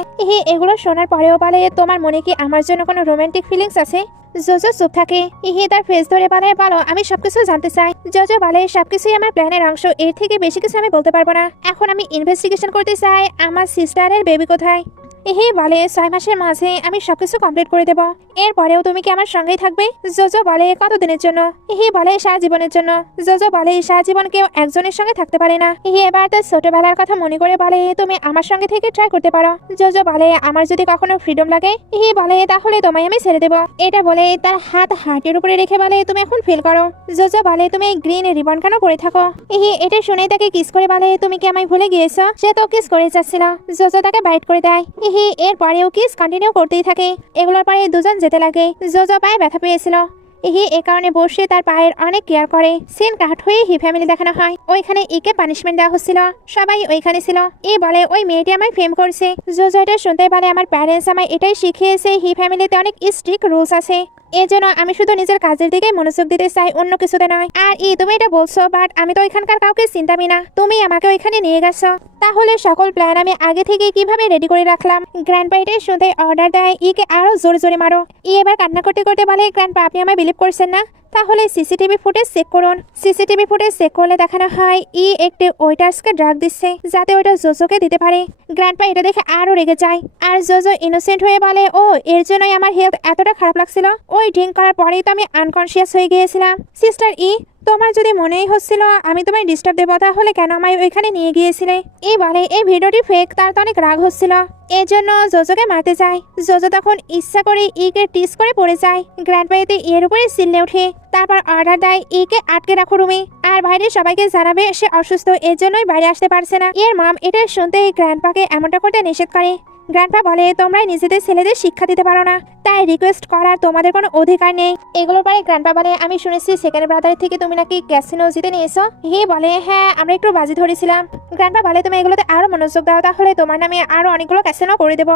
এগুলো শোনার পরেও বলে তোমার মনে কি আমার জন্য কোনো রোমান্টিক ফিলিংস আছে? জোজো চুপ থাকে। তার ফেস ধরে বলে বলো, আমি সবকিছু জানতে চাই। জোজো বলে সবকিছুই আমার প্ল্যানের অংশ, এর থেকে বেশি কিছু আমি বলতে পারবো না। এখন আমি ইনভেস্টিগেশন করতে চাই আমার সিস্টারের বেবি কোথায়। বলে 6 মাসের মাঝে আমি সবকিছু কমপ্লিট করে দেব। এরপরেও তুমি কি আমার সঙ্গেই থাকবে? জোজো বলে কতদিনের জন্য? বলে সারা জীবনের জন্য। জোজো বলে সারা জীবন কেউ একজনের সঙ্গে থাকতে পারে না। এবার তার ছোটবেলার কথা মনে করে বলে তুমি আমার সঙ্গে থেকে ট্রাই করতে পারো। জোজো বলে আমার যদি কখনো ফ্রিডম লাগে বলে তাহলে তোমায় আমি ছেড়ে দেবো। এটা বলে তার হাত হার্টের উপরে রেখে বলে তুমি এখন ফিল করো। জোজো বলে তুমি গ্রিন রিবন কেন পরে থাকো? এটা শুনেই তাকে কিস করে বলে তুমি কি আমায় ভুলে গিয়েছো? সে তো কিস করে যাচ্ছিল। জোজো তাকে বাইট করে দেয়। এরপরেও কিস কন্টিনিউ করতেই থাকে। এগুলোর পরে দুজন যেতে লাগে। জোজো পায়ে ব্যথা পেয়েছিল। এ কারণে বসে তার পায়ের অনেক কেয়ার করে। সিন কাট হয়ে হি ফ্যামিলি দেখানো হয়। ওইখানে ইকে পানিশমেন্ট দেওয়া হচ্ছিল, সবাই ওইখানে ছিল। বলে ওই মেয়েটি আমায় ফেম করছে। জোজো এটা শুনতে বলে আমার প্যারেন্টস আমায় এটাই শিখিয়েছে হি ফ্যামিলিতে অনেক স্ট্রিক্ট রুলস আছে, এজন্য আমি শুধু নিজের কাজের দিকে মনোযোগ দিতে চাই, অন্য কিছুতে নয়। আর তুমি এটা বলছো, বাট আমি তো ওইখানকার কাউকে চিন্তামি না, তুমি আমাকে ওইখানে নিয়ে গেছো। তাহলে সকল প্ল্যান আমি আগে থেকে কিভাবে রেডি করে রাখলাম? গ্র্যান্ডপা এটাই শুনতে অর্ডার দেয় ইকে আরো জোরে জোরে মারো। এবার কান্না করতে করতে বলে গ্র্যান্ডপা আপনি আমায় বিলিভ করছেন না? তাহলে সিসিটিভি ফুটেজ চেক করুন। সিসিটিভি ফুটেজ চেক করলে দেখানো হয় একটি ওয়েটার্সকে ড্রাগ দিচ্ছে যাতে ওইটা জোজোকে দিতে পারে। গ্র্যান্ডপা এটা দেখে আরো রেগে যায়, আর জোজো ইনোসেন্ট হয়ে বলে ও এর জন্যই আমার হেলথ এতটা খারাপ লাগছিল, ওই ড্রিঙ্ক করার পরেই তো আমি আনকনসিয়াস হয়ে গিয়েছিলাম। সিস্টার তোমার যদি মনেই হচ্ছিল আমি তোমায় ডিস্টার্ব দেবো তাহলে কেন আমায় ওইখানে নিয়ে গিয়েছিলে? বলে এই ভিডিওটি ফেক, তার তো অনেক রাগ হচ্ছিল, এর জন্য জোজোকে মারতে চায়। জোজো তখন ইচ্ছা করে ইকে টিস করে পড়ে যায়। গ্র্যান্ডপা এর উপরে চিল্লে ওঠে, তারপর অর্ডার দেয় ইকে আটকে রাখো রুমে, আর বাইরে সবাইকে জানাবে সে অসুস্থ, এর জন্যই বাইরে আসতে পারছে না। এর মম এটা শুনতেই গ্র্যান্ডপাকে এমনটা করতে নিষেধ করে। গ্র্যান্ডপা বলে তোমরাই নিজেদের ছেলেদের শিক্ষা দিতে পারো না, তাই রিকোয়েস্ট করার তোমাদের কোনো অধিকার নেই। এগুলোর পরে গ্র্যান্ডপা বলে আমি শুনেছি সেকেন্ড ব্রাদারের থেকে তুমি নাকি ক্যাসিনো জিতে নিয়েছো। বলে হ্যাঁ আমরা একটু বাজি ধরেছিলাম। গ্র্যান্ডপা বলে তুমি এগুলোতে আরো মনোযোগ দাও, তাহলে তোমার নামে আরো অনেকগুলো ক্যাসিনো করে দেবো।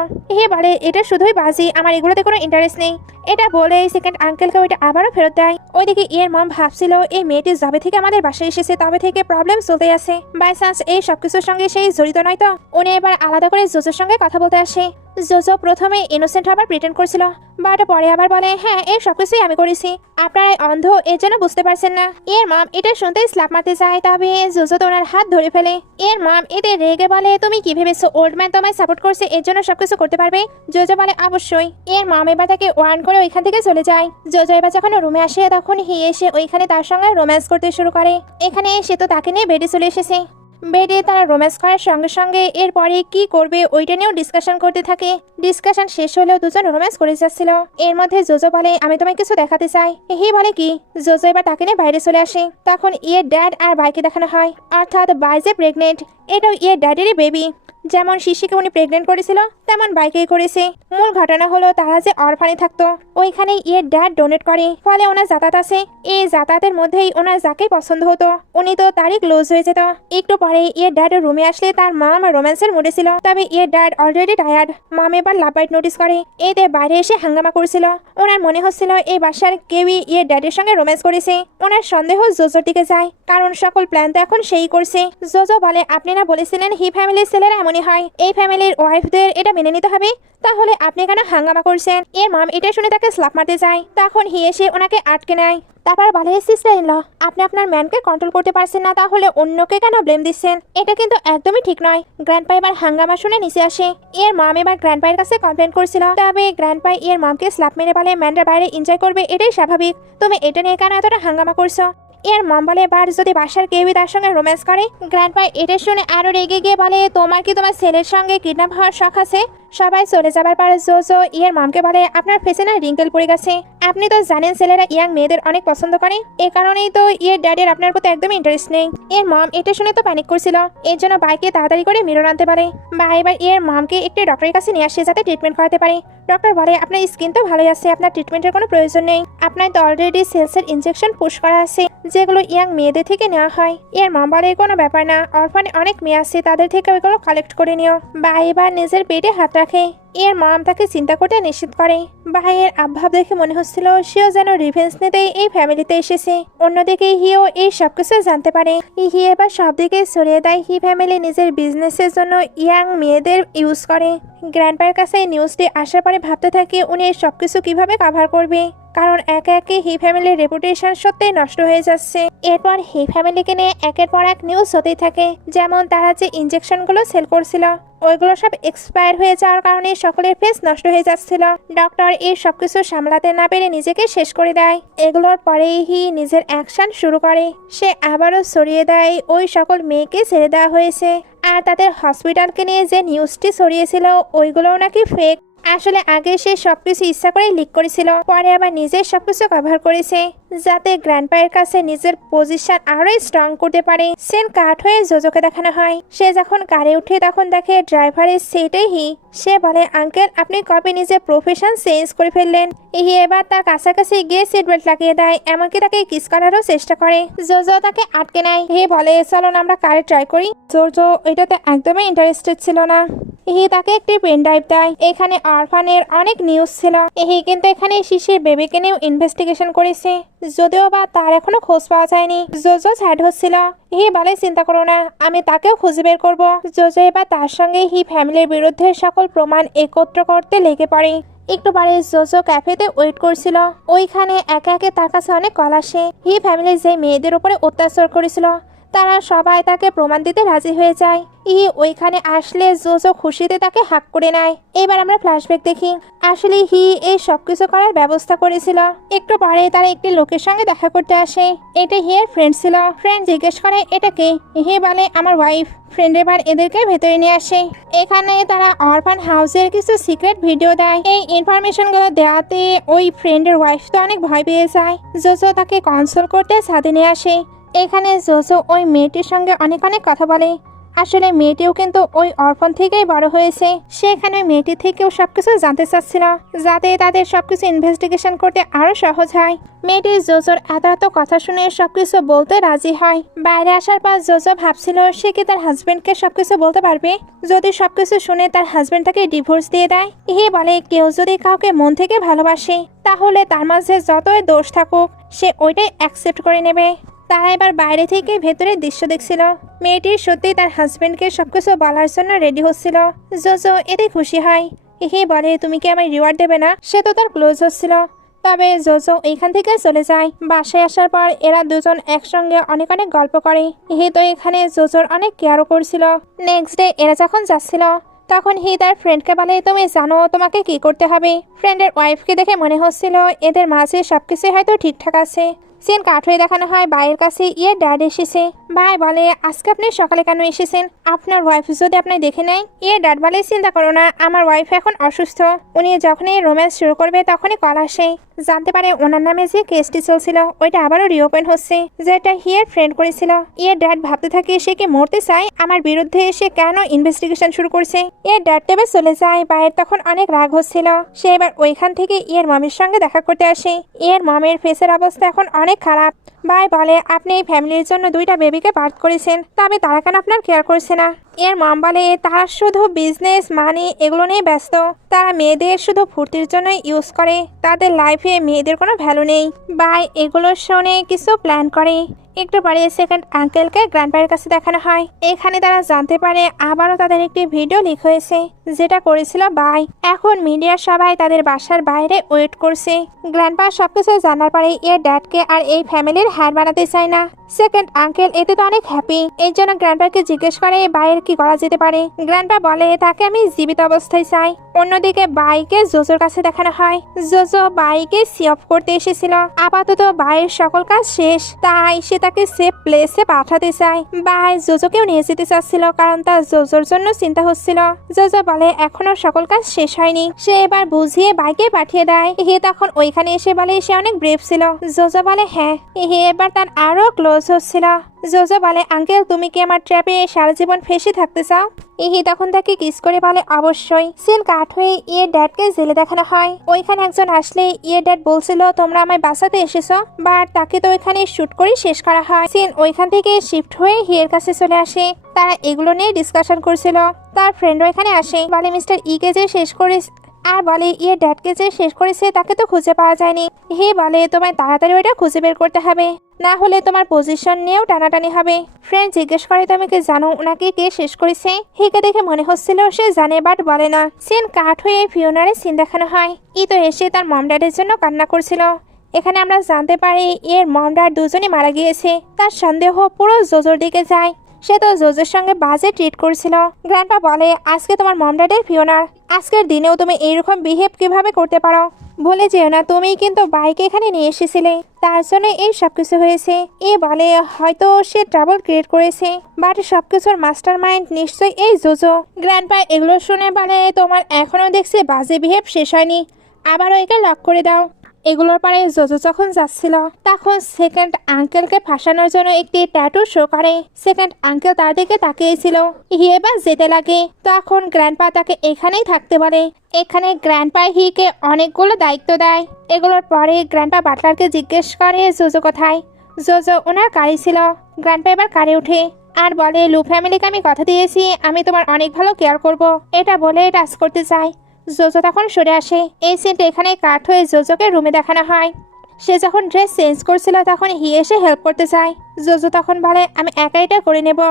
বলে এটা শুধুই বাজি, আমার এগুলোতে কোনো ইন্টারেস্ট নেই। এটা বলে সেকেন্ড আঙ্কেলকে ওইটা আবারও ফেরত দেয়। ওইদিকে এর মম ভাবছিল এই মেয়েটি যবে থেকে আমাদের বাসায় এসেছে তবে থেকে প্রবলেম চলতে আছে, বাই চান্স এই সবকিছুর সঙ্গে সেই জড়িত নয় তো। উনি এবার আলাদা করে জোজোর সঙ্গে কথা বলতে আসে। জোজো প্রথমে ইনোসেন্ট হবার প্রিটেন্ড করছিল, বাট পরে আবার বলে হ্যাঁ এই সবকিছুই আমি করেছি, আপনারা অন্ধ এর জন্য বুঝতে পারছেন না। এর মম এটা শুনতেই স্ল্যাপ মারতে যায়, তবে জোজো তো ওনার হাত ধরে ফেলে। এর মম এতে রেগে বলে তুমি কি ভেবেছো ওল্ড ম্যান তোমায় সাপোর্ট করছে এর জন্য সবকিছু করতে পারবে? জোজো বলে অবশ্যই। এর মম এবার তাকে ওয়ার্ন করে ওইখান থেকে চলে যায়। জোজো এবার যখন রুমে আসে তখন এসে ওইখানে তার সঙ্গে রোম্যান্স করতে শুরু করে। এখানে সে তো তাকে নিয়ে বেডে চলে এসেছে। বেডে তারা রোম্যান্স করার সঙ্গে সঙ্গে এরপরে কি করবে ওইটা নিয়েও ডিসকাশন করতে থাকে। ডিসকাশন শেষ হলেও দুজন রোম্যান্স করে যাচ্ছিল। এর মধ্যে জোজো বলে আমি তোমায় কিছু দেখাতে চাই। হি বলে কি? জোজো এবার তাকে নিয়ে বাইরে চলে আসে। তখন ইয়ের ড্যাড আর বাইকে দেখানো হয়, অর্থাৎ বাই যে প্রেগনেন্ট। এটাও ইয়ের ড্যাডেরই বেবি। যেমন শিশিকে উনি প্রেগনেন্ট করেছিল তেমন বাইকেই করেছে। মূল ঘটনা হলো তারা যে অরফানে থাকতো ওইখানে ইয়ের ড্যাড ডোনেট করে, ফলে ওনার যাতায়াত আছে। এই যাতায়াতের মধ্যেই ওনার যাকে পছন্দ হতো উনি তো তারই ক্লোজ হয়ে যেত। একটু পরে ইয়ের ড্যাড রুমে আসলে তার মম রোম্যান্সের মুডে ছিল, তবে ইয়ের ড্যাড অলরেডি টায়ার্ড। মম এবার লাভ বাইট নোটিস করে, এতে বাইরে এসে হাঙ্গামা করছিল। ওনার মনে হচ্ছিল এই বাসার কেউই ইয়ের ড্যাডের সঙ্গে রোম্যান্স করেছে। ওনার সন্দেহ জোজোর দিকে যায়, কারণ সকল প্ল্যান তো এখন সেই করছে। জোজো বলে আপনি না বলেছিলেন হি ফ্যামিলির ছেলেরা এমনই হয়, এই ফ্যামিলির ওয়াইফদের এটা মেনে নিতে হবে, তাহলে আপনি কেন হাঙ্গামা করছেন? এর মম এটা শুনে তাকে স্ল্যাপ মারতে যায়। তখন হি এসে ওনাকে আটকে নেয়। তারপর বলে সিস্টার ইন ল, আপনি আপনার ম্যানকে কন্ট্রোল করতে পারছেন না, তাহলে অন্যকে কেন ব্লেম দিচ্ছেন? এটা কিন্তু একদমই ঠিক নয়। গ্র্যান্ডপা এবার হাঙ্গামা শুনে নিচে আসে। এর মম এবার গ্র্যান্ডপায়ের কাছে কমপ্লেন করছিল, তবে গ্র্যান্ডপা এর মমকে স্ল্যাপ মেরে বলে ম্যানরা বাইরে এনজয় করবে, এটাই স্বাভাবিক, তুমি এটা নিয়ে কেন এতটা হাঙ্গামা করছো? এর মম বলে এবার যদি বাসার কেউই তার সঙ্গে রোম্যান্স করে। গ্র্যান্ডপা এটা শুনে আরো রেগে গিয়ে বলে তোমার কি তোমার ছেলের সঙ্গে কিডন্যাপ হওয়ার শখ আছে? সবাই চলে যাবার পর জোজো ইয়ের মমকে বলে আপনার ফেসে না রিঙ্কেল পড়ে গেছে, আপনি তো জানেন ছেলেরা ইয়াং মেয়েদের অনেক পছন্দ করে, এ কারণেই তো ইয়ের ড্যাডের আপনার প্রতি একদমই ইন্টারেস্ট নেই। এর মম এটা শুনে তো প্যানিক করছিল, এর জন্য বাইকে তাড়াতাড়ি করে মিরর আনতে পারে। বা এবার এর মমকে একটি ডক্টরের কাছে নিয়ে আসে যাতে ট্রিটমেন্ট করাতে পারে। ডক্টর বলে আপনার স্কিন তো ভালোই আছে, আপনার ট্রিটমেন্টের কোনো প্রয়োজন নেই, আপনার তো অলরেডি সেলসের ইনজেকশন পুশ করা আছে যেগুলো ইয়াং মেয়েদের থেকে নেওয়া হয়। এর মম বলে কোনো ব্যাপার না, অরফানে অনেক মেয়ে আছে, তাদের থেকে ওইগুলো কালেক্ট করে নিও। বা এবার নিজের পেটে হাত রাখে। এর মম তাকে চিন্তা করতে নিষেধ করে। ভাইয়ের আভাব দেখে মনে হচ্ছিল সেও যেন রিভেন্স নিতে এই ফ্যামিলিতে এসেছে। অন্যদিকে হিও এই সবকিছু জানতে পারে। হি এবার সব দিকে সরিয়ে দেয়। হি ফ্যামিলি নিজের বিজনেসের জন্য ইয়াং মেয়েদের ইউজ করে। গ্র্যান্ডপায়ের কাছে এই নিউজটি আসার পরে ভাবতে থাকে উনি এই সবকিছু কিভাবে কাভার করবে, কারণ একে একে হি ফ্যামিলির রেপুটেশন সত্যিই নষ্ট হয়ে যাচ্ছে। এরপর হি ফ্যামিলিকে নিয়ে একের পর এক নিউজ হতেই থাকে, যেমন তারা যে ইনজেকশনগুলো সেল করছিল ওইগুলো সব এক্সপায়ার হয়ে যাওয়ার কারণে সকলের ফেস নষ্ট হয়ে যাচ্ছিল। ডক্টর এই সবকিছু সামলাতে না পেরে নিজেকে শেষ করে দেয়। এগুলোর পরেই হি নিজের অ্যাকশন শুরু করে। সে আবারও সরিয়ে দেয় ওই সকল মেয়েকে ছেড়ে দেওয়া হয়েছে, আর তাদের হসপিটালকে নিয়ে যে নিউজটি ছড়িয়েছিল ওইগুলোও নাকি ফেক। আসলে আগে সে সবকিছু ইচ্ছা করে লিক করেছিল, পরে আবার নিজের সবকিছু কভার করেছে যাতে গ্র্যান্ডপায়ের কাছে নিজের পজিশন আরো স্ট্রং করতে পারে। সেন কাট হয়ে জোজোকে দেখানো হয়। সে যখন কারে উঠে তখন দেখে ড্রাইভারের সিটে হি। সে বলে আঙ্কেল আপনি কবে নিজের প্রফেশন চেঞ্জ করে ফেললেন? হি এবার তার কাছাকাছি গিয়ে সিট বেল্ট লাগিয়ে দেয়, এমনকি তাকে কিস করারও চেষ্টা করে। জোজো তাকে আটকে নেয়। হি বলে চলো না আমরা কারে ট্রাই করি। জোজো এটাতে একদমই ইন্টারেস্টেড ছিল না। হি তাকে একটি পেন ড্রাইভ দেয়। এখানে অরফানের অনেক নিউজ ছিল। হি কিন্তু এখানে শিশির বেবিকে নিয়েও ইনভেস্টিগেশন করেছে, যদিও বা তার এখনো খোঁজ পাওয়া যায়নি। জোজো স্যাড হচ্ছিল। হি বলে চিন্তা করো না, আমি তাকেও খুঁজে বের করবো। জোজো এবার তার সঙ্গে হি ফ্যামিলির বিরুদ্ধে সকল প্রমাণ একত্র করতে লেগে পড়ে। একটু পরে জোজো ক্যাফেতে ওয়েট করছিল। ওইখানে একে একে তার কাছে অনেক কল আসে। হি ফ্যামিলির যে মেয়েদের উপরে অত্যাচার করেছিল তারা সবাই তাকে প্রমাণ দিতে রাজি হয়ে যায়। হি ওইখানে আসলে জোজো খুশিতে তাকে হাক করে নেয়। এবার আমরা ফ্ল্যাশব্যাক দেখি। আসলে হি এই সবকিছু করার ব্যবস্থা করেছিল। একটু পরে তারা একটি লোকের সঙ্গে দেখা করতে আসে। এটা হিয়ের ফ্রেন্ড ছিল। ফ্রেন্ড জিজ্ঞেস করে এটা কে? হি বলে আমার ওয়াইফ। ফ্রেন্ড এবার এদেরকে ভেতরে নিয়ে আসে। এখানে তারা অরফান হাউসের কিছু সিক্রেট ভিডিও দেয়। এই ইনফরমেশনগুলো দেওয়াতে ওই ফ্রেন্ডের ওয়াইফ তো অনেক ভয় পেয়ে যায়। জোজো তাকে কনসোল করতে ছাদে নিয়ে আসে। এখানে জোজো ওই মেয়েটির সঙ্গে অনেক অনেক কথা বলে। আসলে মেয়েটিও কিন্তু ওই অরফান থেকেই বড় হয়েছে। সেখানে মেয়েটি থেকেও সবকিছু জানতে চাচ্ছিল যাতে তাদের সবকিছু ইনভেস্টিগেশন করতে আরো সহজ হয়। মেয়েটি জোজোর এত এত কথা শুনে সবকিছু বলতে রাজি হয়। বাইরে আসার পর জোজো ভাবছিল সে কি তার হাজবেন্ডকে সবকিছু বলতে পারবে যদি সবকিছু শুনে তার হাজবেন্ড তাকে ডিভোর্স দিয়ে দেয়। হি বলে কেউ যদি কাউকে মন থেকে ভালোবাসে তাহলে তার মাঝে যতই দোষ থাকুক সে ওইটাই অ্যাকসেপ্ট করে নেবে। তারা এবার বাইরে থেকে ভেতরের দৃশ্য দেখছিল। মেয়েটি সত্যি তার হাজবেন্ডকে সবকিছু বলার জন্য রেডি হচ্ছিল। জোজো এতে খুশি হয়। হি বলে তুমি কি আমায় রিওয়ার্ড দেবে না? সে তো তার ক্লোজ হচ্ছিল। তবে জোজো এইখান থেকে চলে যায়। বাসায় আসার পর এরা দুজন একসঙ্গে অনেক অনেক গল্প করে। হি তো এখানে জোজোর অনেক কেয়ারও করছিল। নেক্সট ডে এরা যখন যাচ্ছিল তখন হি তার ফ্রেন্ডকে বলে তুমি জানো তোমাকে কি করতে হবে। ফ্রেন্ডের ওয়াইফকে দেখে মনে হচ্ছিল এদের মাঝে সবকিছু হয়তো ঠিকঠাক আছে। সিন কাট হয়ে দেখানো হয় ভাইয়ের কাছে ইয়ের ড্যাড এসেছে। ভাই বলে আজকে আপনি সকালে কেন এসেছেন? আপনার ওয়াইফ যদি আপনি দেখে নেয়। ইয়ের ড্যাড বলে চিন্তা করো না, আমার ওয়াইফ এখন অসুস্থ। উনি যখনই রোম্যান্স শুরু করবে তখনই কল আসে। জানতে পারে ওনার নামে যে কেসটি চলছিল ওইটা আবারও রিওপেন হচ্ছে, যেটা হিয়ের ফ্রেন্ড করেছিল। ইয়ের ড্যাড ভাবতে থাকে সে কি মরতে চায়, আমার বিরুদ্ধে সে কেন ইনভেস্টিগেশন শুরু করছে। ইয়ের ড্যাড টেবে চলে যায়। ভাইয়ের তখন অনেক রাগ হচ্ছিল। সে এবার ওইখান থেকে ইয়ের মামির সঙ্গে দেখা করতে আসে। ইয়ের মামের ফেসের অবস্থা এখন অনেক খারাপ। ভাই বলে আপনি এই ফ্যামিলির জন্য 2টা বেবিকে বার্থ করেছেন, তবে তারা কেন আপনার কেয়ার করছে না? এর মম বলে তারা শুধু বিজনেস মানি এগুলো নিয়ে ব্যস্ত। তারা মেয়েদের শুধু ফুর্তির জন্য ইউজ করে, তাদের লাইফে মেয়েদের কোনো ভ্যালু নেই। ভাই এগুলো শুনে কিছু প্ল্যান করে। একটু পরে সেকেন্ড আঙ্কেলকে গ্র্যান্ডপায়ের কাছে দেখানো হয়। এখানে তারা জানতে পারে আবারও তাদের একটি ভিডিও লিক হয়েছে, যেটা করেছিল ভাই। এখন মিডিয়ার সবাই তাদের বাসার বাইরে ওয়েট করছে। গ্র্যান্ডপা সবকিছু জানার পরে এর ড্যাডকে আর এই ফ্যামিলির হার বানাতে চায় না। সেকেন্ড আঙ্কেল এতে তো অনেক হ্যাপি। এই জন্য গ্র্যান্ডপাকে জিজ্ঞেস করে ভাইয়ের কি করা যেতে পারে। গ্র্যান্ডপা বলে তাকে আমি জীবিত অবস্থায় চাই। অন্যদিকে বাইকে জোজোর কাছে দেখানো হয়। জোজো বাইকে সি অফ করতে এসেছিল। আপাতত বাইয়ের সকল কাজ শেষ, তাই সে তাকে সেফ প্লেসে পাঠাতে চায়। বাই জোজোকেও নিয়ে যেতে চাচ্ছিল, কারণ তার জোজোর জন্য চিন্তা হচ্ছিল। জোজো বলে এখনো সকল কাজ শেষ হয়নি। সে এবার বুঝিয়ে বাইকে পাঠিয়ে দেয়। হে তখন ওইখানে এসে বলে সে অনেক ব্রেভ ছিল। জোজো বলে হ্যাঁ। হে এবার তার আরো ক্লোজ হচ্ছিল। জোজো বলে আঙ্কেল তুমি কি আমার ট্র্যাপে সারা জীবন ফেসে থাকতে চাও? ইহি তখন তাকে কিস করে বলে অবশ্যই। সিন কাট হয়ে ইয়ের ড্যাডকে জেলে দেখানো হয়। ওইখানে একজন আসলে ইয়ের ড্যাড বলছিল তোমরা আমায় বাঁচাতে এসেছো, বাট তাকে তো ওইখানে শুট করে শেষ করা হয়। সিন ওইখান থেকে শিফট হয়ে হিয়ের কাছে চলে আসে। তারা এগুলো নিয়ে ডিসকাশন করছিল। তার ফ্রেন্ডও এখানে আসে। বলে মিস্টার ইকে যে শেষ করে আর বলে ইয়ের ড্যাডকে যে শেষ করেছে তাকে তো খুঁজে পাওয়া যায়নি। হে বলে তোমায় তাড়াতাড়ি ওইটা খুঁজে বের করতে হবে, না হলে তোমার পজিশন নিয়েও টানাটানি হবে। ফ্রেন্ড জিজ্ঞেস করে তুমি কি জানো ওনাকে কে শেষ করেছে? হিকে দেখে মনে হচ্ছিল সে জানে বাট বলে না। সিন কাট হয়ে ফিওনারে সিন দেখানো হয়। ই তো এসে তার মম ড্যাডের জন্য কান্না করছিল। এখানে আমরা জানতে পারি এর মম ড্যাড দুজনই মারা গিয়েছে। তার সন্দেহ পুরো জোজোর দিকে যায়। সে তো জোজোর সঙ্গে বাজে ট্রিট করছিল। গ্র্যান্ডপা বলে আজকে তোমার মম ড্যাডের ফিওনার, আজকের দিনেও তুমি এইরকম বিহেভ কিভাবে করতে পারো? বলে যেও না তুমি কিন্তু বাইকে এখানে নিয়ে এসেছিলে, তার জন্য এই সবকিছু হয়েছে। এ বলে হয়তো সে ট্রাবল ক্রিয়েট করেছে, বাট সবকিছুর মাস্টার মাইন্ড নিশ্চয়ই এই জোজো। গ্র্যান্ডপা এগুলো শুনে বলে তোমার এখনো দেখছি বাজে বিহেভ শেষ হয়নি, আবারও একে লক করে দাও। এগুলোর পরে জোজো যখন যাচ্ছিল তখন সেকেন্ড আঙ্কেলকে ফাঁসানোর জন্য একটি ট্যাটু শো করে। সেকেন্ড আঙ্কেল তার দিকে তাকিয়েছিল। হিয়ে বা যেতে লাগে, তখন গ্র্যান্ডপা তাকে এখানেই থাকতে বলে। এখানে গ্র্যান্ডপা হিকে অনেকগুলো দায়িত্ব দেয়। এগুলোর পরে গ্র্যান্ডপা বাটলারকে জিজ্ঞেস করে জোজো কোথায়। জোজো ওনার গাড়ি ছিল। গ্র্যান্ডপা এবার কারে ওঠে আর বলে লু ফ্যামিলিকে আমি কথা দিয়েছি আমি তোমার অনেক ভালো কেয়ার করব, এটা বলে টাচ করতে চাই। জোজো তখন সরে আসে। এই সিনটা এখানে কাট হয়ে জোজোকে রুমে দেখানো হয়। সে যখন ড্রেস চেঞ্জ করছিল তখন হি এসে হেল্প করতে চায়। জোজো তখন বলে আমি একা এটা করে নেব।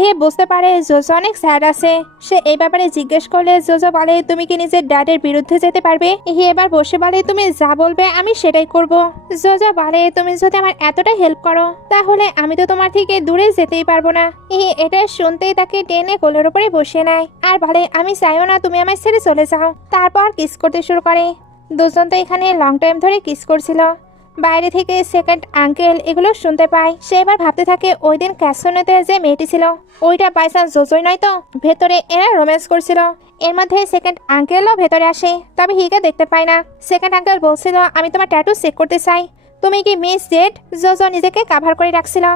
হি বুঝতে পারে জোজো অনেক স্যাড আছে। সে এই ব্যাপারে জিজ্ঞেস করলে জোজো বলে তুমি কি নিজের ড্যাডের বিরুদ্ধে যেতে পারবে? হি এবার বসে বলে তুমি যা বলবে আমি সেটাই করব। জোজো বলে তুমি যদি আমার এতটা হেল্প করো তাহলে আমি তো তোমার থেকে দূরে যেতেই পারবো না। হি এটা শুনতেই তাকে টেনে কোলের উপরে বসিয়ে নেয় আর বলে আমি চাইও না তুমি আমার ছেড়ে চলে যাও। তারপর কিস করতে শুরু করে। দুজন তো এখানে লং টাইম ধরে কিস করছিল। বাইরে থেকে সেকেন্ড আঙ্কেল এগুলো শুনতে পায়। সে এবার ভাবতে থাকে ওই দিন ক্যাসোনেতে যে মেয়েটি ছিল ওইটা বাইচান্স জোজোই নয় তো? ভেতরে এরা রোম্যান্স করছিল। এর মধ্যে সেকেন্ড আঙ্কেলও ভেতরে আসে, তবে হিকে দেখতে পায় না। সেকেন্ড আঙ্কেল বলছিল আমি তোমার ট্যাটু চেক করতে চাই, তুমি কি মিস জেড? জোজো নিজেকে কাভার করে রাখছিল।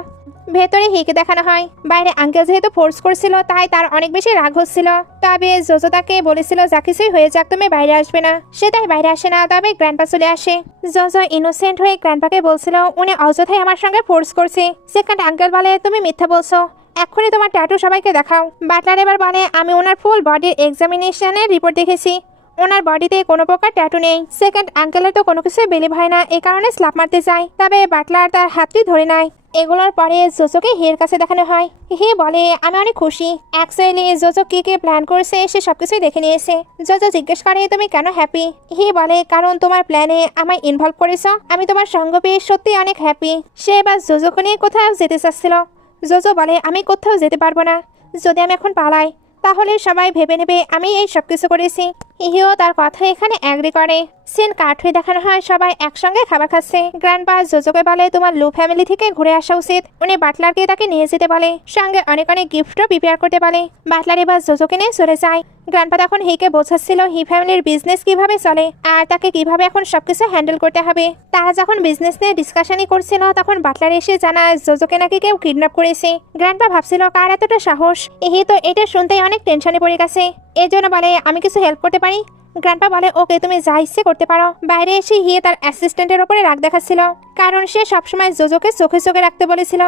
ভেতরে হিকে দেখানো হয়। বাইরে আঙ্কেল যেহেতু ফোর্স করছিল তাই তার অনেক বেশি রাগ হচ্ছিল। তবে জোজো তাকে বলেছিল যা কিছুই হয়ে যাক তুমি বাইরে আসবে না। সে তাই বাইরে আসে না, তবে গ্র্যান্ডপা চলে আসে। জোজো ইনোসেন্ট হয়ে গ্র্যান্ডপাকে বলছিল উনি অযথাই আমার সঙ্গে ফোর্স করছে। সেকেন্ড আঙ্কেল বলে তুমি মিথ্যা বলছো, এক্ষুনি তোমার ট্যাটু সবাইকে দেখাও। বাটলার এবার বলে আমি ওনার ফুল বডির এক্সামিনেশনের রিপোর্ট দেখেছি, ওনার বডিতে কোনো প্রকার ট্যাটু নেই। সেকেন্ড আঙ্কেলের তো কোনো কিছুই বিলিভ হয় না, এ কারণে স্ল্যাপ মারতে চায়। তবে বাটলার তার হাতটি ধরে নেয়। এগুলোর পরে জোজোকে হিয়ের কাছে দেখানো হয়। হি বলে আমি অনেক খুশি। অ্যাকচুয়ালি জোজো কি কি প্ল্যান করছে সে সবকিছুই দেখে নিয়েছে। জোজো জিজ্ঞেস করে তুমি কেন হ্যাপি? হি বলে কারণ তোমার প্ল্যানে আমায় ইনভলভ করেছো, আমি তোমার সঙ্গ পেয়ে সত্যি অনেক হ্যাপি। সে এবার জোজোকে নিয়ে কোথাও যেতে চাচ্ছিল। জোজো বলে আমি কোথাও যেতে পারবো না, যদি আমি এখন পালাই তাহলে সবাই ভেবে নেবে আমি এই সবকিছু করেছি। হিও তার কথা এখানে অ্যাগ্রি করে। সিন কাট হয়ে দেখানো হয় সবাই একসঙ্গে খাবার খাচ্ছে। গ্র্যান্ডপা জোজোকে বলে তোমার লু ফ্যামিলি থেকে ঘুরে আসা উচিত। উনি বাটলারকে তাকে নিয়ে যেতে বলে, সঙ্গে অনেক অনেক গিফটও প্রিপেয়ার করতে বলে। বাটলার এবার জোজোকে নিয়ে চলে যায়। গ্র্যান্ডপা তখন হিকে বোঝাচ্ছিল হি ফ্যামিলির বিজনেস কিভাবে চলে আর তাকে কিভাবে এখন সবকিছু হ্যান্ডেল করতে হবে। তারা যখন বিজনেস নিয়ে ডিসকাশনই করছিল তখন বাটলার এসে জানায় জোজোকে নাকি কেউ কিডন্যাপ করেছে। গ্র্যান্ডপা ভাবছিল কার এতটা সাহস। হি তো এটা শুনতেই অনেক টেনশনে পড়ে গেছে। এর জন্য বলে আমি কিছু হেল্প করতে পারি। গ্র্যান্ডপা বলে ওকে তুমি যা ইচ্ছে করতে পারো। বাইরে এসে হিয়ে তার অ্যাসিস্ট্যান্টের ওপরে রাগ দেখাচ্ছিল, কারণ সে সবসময় জোজোকে চোখে চোখে রাখতে বলেছিল।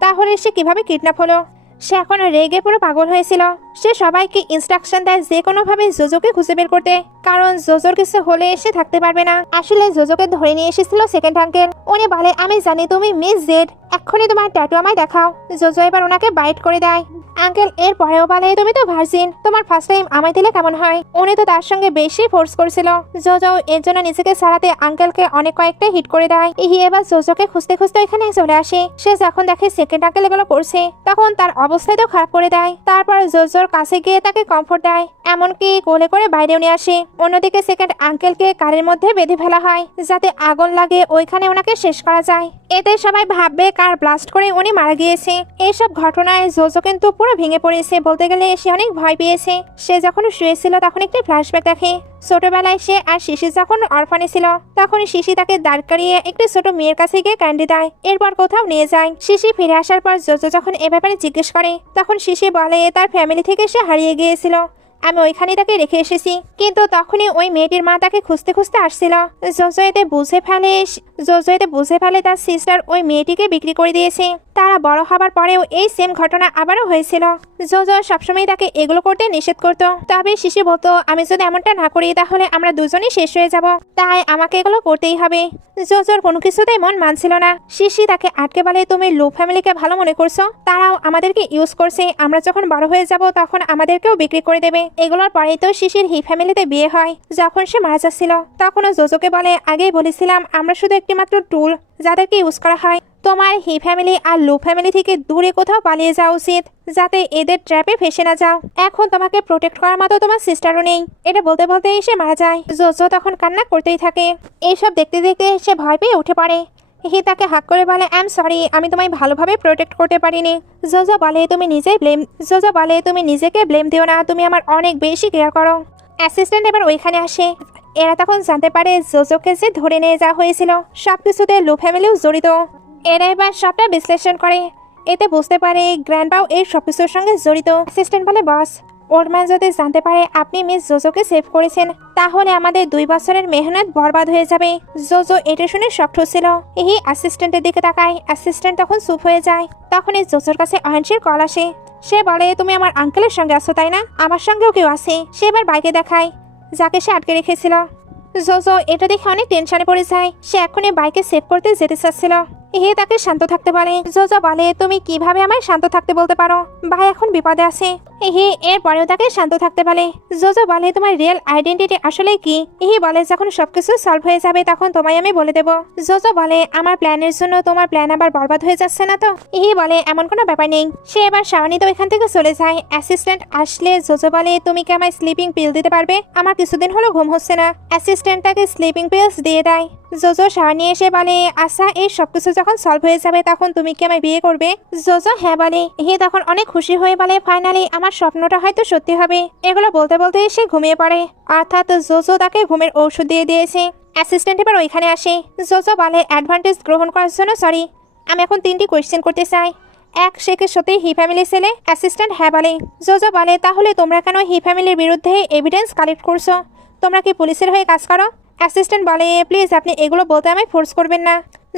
তাহলে সে কিভাবে কিডন্যাপ হলো? সে এখন রেগে পুরো পাগল হয়েছিল। সে সবাইকে ইনস্ট্রাকশন দেয় যে কোনোভাবে জোজোকে খুঁজে বের করতে, কারণ জোজোর কিছু হলে সে থাকতে পারবে না। আসলে জোজোকে ধরে নিয়ে এসেছিল সেকেন্ড আঙ্কেল। উনি বলে আমি জানি তুমি মিস জেড, এক্ষুনি তোমার ট্যাটু আমায় দেখাও। জোজো এবার ওনাকে বাইট করে দেয়। আঙ্কেল এর পরেও বলে তুমি তো ভার্জিন, তোমার ফার্স্ট টাইম আমায় দিলে কেমন হয়? উনি তো তার সঙ্গে বেশি ফোর্স করছিল। জোজো এর জন্য নিজেকে সারাতে আঙ্কেলকে অনেক কয়েকটা হিট করে দেয়। ইহি এবার জোজোকে খুঁজতে খুঁজতে এখানে চলে আসে। সে যখন দেখে সেকেন্ড আঙ্কেল এগুলো করছে তখন তার অবস্থাটাও খারাপ করে দেয়। তারপর জোজোর কাছে গিয়ে তাকে কমফোর্ট দেয়, এমনকি কোলে করে বাইরেও নিয়ে আসে। অন্যদিকে সেকেন্ড আঙ্কেলকে কারের মধ্যে বেঁধে ফেলা হয় যাতে আগুন লাগে ওইখানে ওনাকে শেষ করা যায়। এতে সবাই ভাববে কার ব্লাস্ট করে উনি মারা গিয়েছে। এইসব ঘটনায় জোজো কিন্তু পুরো ভেঙে পড়েছে, বলতে গেলে সে অনেক ভয় পেয়েছে। সে যখন শুয়েছিল তখন একটি ফ্ল্যাশব্যাক দেখে। ছোটবেলায় সে আর শিশি যখন অরফানে ছিল তখন শিশি তাকে দাঁড় করিয়ে একটি ছোট মেয়ের কাছে গিয়ে ক্যান্ডি দেয়, এরপর কোথাও নিয়ে যায়। শিশি ফিরে আসার পর জোজো যখন এ ব্যাপারে জিজ্ঞেস করে তখন শিশি বলে তার ফ্যামিলি থেকে সে হারিয়ে গিয়েছিল, আমি ওইখানে তাকে রেখে এসেছি। কিন্তু তখনই ওই মেয়েটির মা তাকে খুঁজতে খুঁজতে আসছিল। জোজো এতে বুঝে ফেলে তার সিস্টার ওই মেয়েটিকে বিক্রি করে দিয়েছে। তারা বড় হবার পরেও এই সেম ঘটনা আবারও হয়েছিল। জোজো সবসময় তাকে এগুলো করতে নিষেধ করতো, তবে শিশি বলতো আমি যদি এমনটা না করি তাহলে আমরা দুজনেই শেষ হয়ে যাব, তাই আমাকে এগুলো করতেই হবে। জোজোর কোনো কিছুতেই মন মানছিল না। শিশি তাকে আটকে বলে তুমি লু ফ্যামিলিকে ভালো মনে করছো, তারাও আমাদেরকে ইউজ করছে, আমরা যখন বড় হয়ে যাব তখন আমাদেরকেও বিক্রি করে দেবে। এগুলোর পরেই তো শিশির হি ফ্যামিলিতে বিয়ে হয়। যখন সে মারা যাচ্ছিল তখনও জোজোকে বলে আগেই বলেছিলাম আমরা শুধু একটি মাত্র টুল যাদেরকে ইউজ করা হয়। তোমার হি ফ্যামিলি আর লু ফ্যামিলি থেকে দূরে কোথাও পালিয়ে যাওয়া উচিত যাতে এদের ট্র্যাপে ফেসে না যাও। এখন তোমাকে প্রোটেক্ট করার মতো তোমার সিস্টারও নেই। এটা বলতে বলতেই সে মারা যায়। জোজো তখন কান্না করতেই থাকে। এইসব দেখতে দেখতে সে ভয় পেয়ে উঠে পড়ে। হি তাকে হাক করে বলে আই এম সরি, আমি তোমায় ভালোভাবে প্রোটেক্ট করতে পারিনি। জোজো বলে তুমি নিজেকে ব্লেম দিও না, তুমি আমার অনেক বেশি কেয়ার করো। অ্যাসিস্ট্যান্ট এবার ওইখানে আসে। এরা তখন জানতে পারে জোজোকে যে ধরে নিয়ে যাওয়া হয়েছিল সবকিছুতে লু ফ্যামিলিও জড়িত। এরা এবার সবটা বিশ্লেষণ করে। এতে বুঝতে পারে গ্র্যান্ডপাও এই সবকিছুর সঙ্গে জড়িত। অ্যাসিস্ট্যান্ট বলে বস, ওল্ড ম্যান যদি জানতে পারে আপনি মিস জোজোকে সেভ করেছেন তাহলে আমাদের 2 বছরের মেহনত বরবাদ হয়ে যাবে। জোজো এটা শুনে শক্ট হচ্ছিল। এই অ্যাসিস্ট্যান্টের দিকে তাকায়। অ্যাসিস্ট্যান্ট তখন চুপ হয়ে যায়। তখনই জোজোর কাছে অহেনশির কল আসে। সে বলে তুমি আমার আঙ্কেলের সঙ্গে আছো তাই না? আমার সঙ্গেও কেউ আছে। সে এবার বাইকে দেখায় যাকে সে আটকে রেখেছিল। জোজো এটা দেখে অনেক টেনশনে পড়ে যায়। সে এখনই বাইকে সেভ করতে যেতে চাচ্ছিল। হে তাকে শান্ত থাকতে বলে। জোজো বলে তুমি কিভাবে আমায় শান্ত থাকতে বলতে পারো? ভাই এখন বিপদে আছে। হে এর পরেও তাকে শান্ত থাকতে বলে। জোজো বলে তোমার রিয়েল আইডেন্টিটি আসলে কি? হে বলে যখন সবকিছু সলভ হয়ে যাবে তখন তোমায় আমি বলে দেবো। জোজো বলে আমার প্ল্যানের জন্য তোমার প্ল্যান আবার বরবাদ হয়ে যাচ্ছে না তো? হে বলে এমন কোনো ব্যাপার নেই। সে এবার শাওনিত এখান থেকে চলে যায়। অ্যাসিস্ট্যান্ট আসলে জোজো বলে তুমি কি আমায় স্লিপিং পিল দিতে পারবে? আমার কিছুদিন হলো ঘুম হচ্ছে না। অ্যাসিস্ট্যান্ট তাকে স্লিপিং পিলস দিয়ে দেয়। জোজো শাওনি এসে বলে আচ্ছা এই সবকিছু যখন সলভ হয়ে যাবে তখন তুমি কি আমায় বিয়ে করবে? জোজো হ্যাঁ বলে। হে তখন অনেক খুশি হয়ে বলে ফাইনালি আমার স্বপ্নটা হয়তো সত্যি হবে। এগুলো বলতে বলতে সে ঘুমিয়ে পড়ে। অর্থাৎ জোজো তাকে ঘুমের ঔষধ দিয়ে দিয়েছে। অ্যাসিস্ট্যান্ট এবার ওইখানে আসে। জোজো বলে অ্যাডভান্টেজ গ্রহণ করার জন্য সরি, আমি এখন 3টি কোয়েশ্চেন করতে চাই। এক, সে কি সত্যি হি ফ্যামিলি ছেলে? অ্যাসিস্ট্যান্ট হ্যাঁ বলে। জোজো বলে তাহলে তোমরা কেন হি ফ্যামিলির বিরুদ্ধে এভিডেন্স কালেক্ট করছো? তোমরা কি পুলিশের হয়ে কাজ করো? অ্যাসিস্ট্যান্ট বলে প্লিজ আপনি এগুলো বলতে আমায় ফোর্স করবেন না।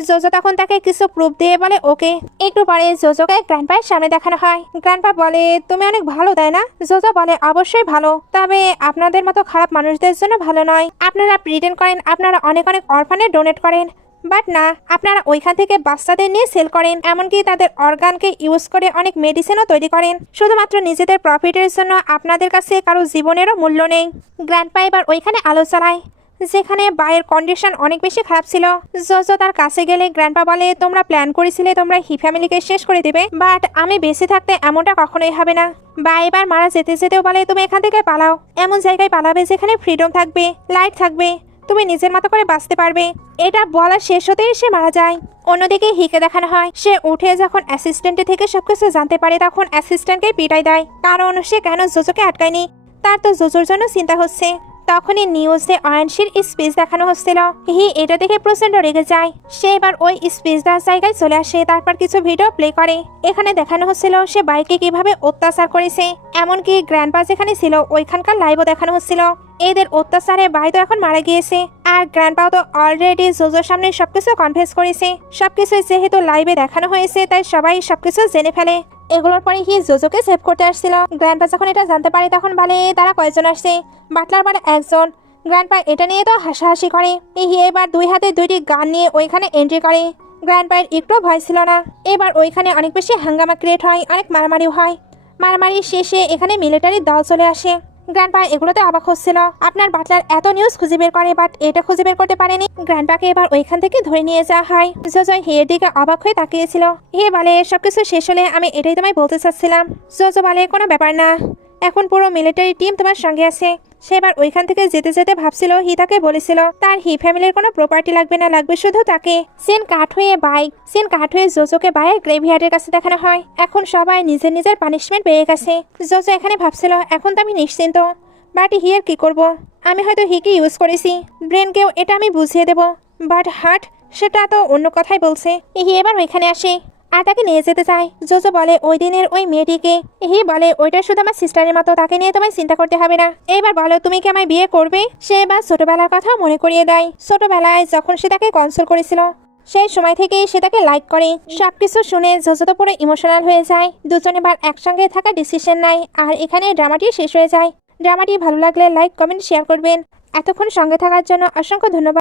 জোজো তখন তাকে কিছু প্রুফ দিয়ে বলে ওকে। একটু পরে জোজোকে গ্র্যান্ডপায়ের সামনে দেখানো হয়। গ্র্যান্ডপা বলে তুমি অনেক ভালো তাই না? জোজো বলে অবশ্যই ভালো, তবে আপনাদের মতো খারাপ মানুষদের জন্য ভালো নয়। আপনারা প্রিটেন্ড করেন আপনারা অনেক অনেক অরফানে ডোনেট করেন, বাট না, আপনারা ওইখান থেকে বাচ্চাদের নিয়ে সেল করেন, এমনকি তাদের অর্গানকে ইউজ করে অনেক মেডিসিনও তৈরি করেন শুধুমাত্র নিজেদের প্রফিটের জন্য। আপনাদের কাছে কারো জীবনেরও মূল্য নেই। গ্র্যান্ডপা এবার ওইখানে আলো চালায় যেখানে বাইরের কন্ডিশন অনেক বেশি খারাপ ছিল। জোজো তার কাছে গেলে গ্র্যান্ডপা বলে তোমরা প্ল্যান করেছিলে তোমরা হি ফ্যামিলিকে শেষ করে দেবে, বাট আমি বেঁচে থাকতে এমনটা কখনোই হবে না। বা এবার মারা যেতে যেতেও বলে তুমি এখান থেকে পালাও, এমন জায়গায় পালাবে যেখানে ফ্রিডম থাকবে, লাইট থাকবে, তুমি নিজের মতো করে বাঁচতে পারবে। এটা বলা শেষ হতেই সে মারা যায়। অন্যদিকে হিকে দেখানো হয় সে উঠে যখন অ্যাসিস্ট্যান্টের থেকে সবকিছু জানতে পারে তখন অ্যাসিস্ট্যান্টকে পিটাই দেয়, কারণ সে কেন জোজোকে আটকায়নি। তার তো জোজোর জন্য চিন্তা হচ্ছে। তখনই নিউজে অয়নশীর স্পিচ দেখানো হচ্ছিল। এটা দেখে প্রচন্ড রেগে যায়। সে এবার ওই স্পিচ দেওয়ার জায়গায় চলে আসে, তারপর কিছু ভিডিও প্লে করে। এখানে দেখানো হচ্ছিল সে বাইকে কিভাবে অত্যাচার করেছে, এমনকি গ্র্যান্ডপা যেখানে ছিল ওইখানকার লাইভও দেখানো হচ্ছিল। এদের অত্যাচারে ভাই তো এখন মারা গিয়েছে, আর গ্র্যান্ডপাও তো অলরেডি জোজোর সামনে সবকিছু কনফেস করেছে। সবকিছু যেহেতু লাইভে দেখানো হয়েছে তাই সবাই সবকিছু জেনে ফেলে। এগুলোর পরে জোজোকে সেভ করতে আসছিল। গ্র্যান্ডপা যখন এটা জানতে পারে তখন বলে তারা কয়জন আসছে। বাটলার বলে একজন। গ্র্যান্ডপা এটা নিয়ে তো হাসাহাসি করে। এবার দুই হাতে দুইটি গান নিয়ে ওইখানে এন্ট্রি করে। গ্র্যান্ডপায়ের একটু ভয় ছিল না। এবার ওইখানে অনেক বেশি হাঙ্গামা ক্রিয়েট হয়, অনেক মারামারিও হয়। মারামারি শেষে এখানে মিলিটারি দল চলে আসে। গ্র্যান্ডপা এগুলোতে অবাক হচ্ছিল। আপনার বাটলার এত নিউজ খুঁজে বের করে, বাট এটা খুঁজে বের করতে পারেনি। গ্র্যান্ডপাকে এবার ওইখান থেকে ধরে নিয়ে যাওয়া হয়। জোজো হিয়ের দিকে অবাক হয়ে তাকিয়েছিল। হে বলে সবকিছু শেষ হলে আমি এটাই তোমায় বলতে চাচ্ছিলাম। জোজো বলে কোনো ব্যাপার না, এখন পুরো মিলিটারি টিম তোমার সঙ্গে আছে। সে এবার ওইখান থেকে যেতে যেতে ভাবছিল তাকে বলেছিল তার ফ্যামিলির কোনো প্রপার্টি লাগবে না, লাগবে শুধু তাকে। সিন কাট হয়ে জোজোকে বাইরের গ্রেভিয়ার্ডের কাছে দেখানো হয়। এখন সবাই নিজের নিজের পানিশমেন্ট পেয়ে গেছে। জোজো এখানে ভাবছিল এখন তো আমি নিশ্চিন্ত, বাট হিয়ার কি করব? আমি হয়তো হিকে ইউজ করেছি, ব্রেনকেও এটা আমি বুঝিয়ে দেব, বাট হার্ট সেটা তো অন্য কথাই বলছে। এবার ওইখানে আসে আর তাকে নিয়ে যেতে চায়। জোজো বলে ওই দিনের ওই মেয়েটিকে। বলে ওইটা শুধু আমার সিস্টারের মতো, তাকে নিয়ে তোমায় চিন্তা করতে হবে না। এবার বলো তুমি কি আমায় বিয়ে করবে? সে এবার ছোটবেলার কথা মনে করিয়ে দেয়। ছোটবেলায় যখন সে তাকে কনসোল করেছিল সেই সময় থেকেই সে তাকে লাইক করে। সবকিছু শুনে জোজো তো পুরো ইমোশনাল হয়ে যায়। দুজনে বার একসঙ্গে থাকা ডিসিশন নেয়। আর এখানে ড্রামাটি শেষ হয়ে যায়। ড্রামাটি ভালো লাগলে লাইক, কমেন্ট, শেয়ার করবেন। এতক্ষণ সঙ্গে থাকার জন্য অসংখ্য ধন্যবাদ।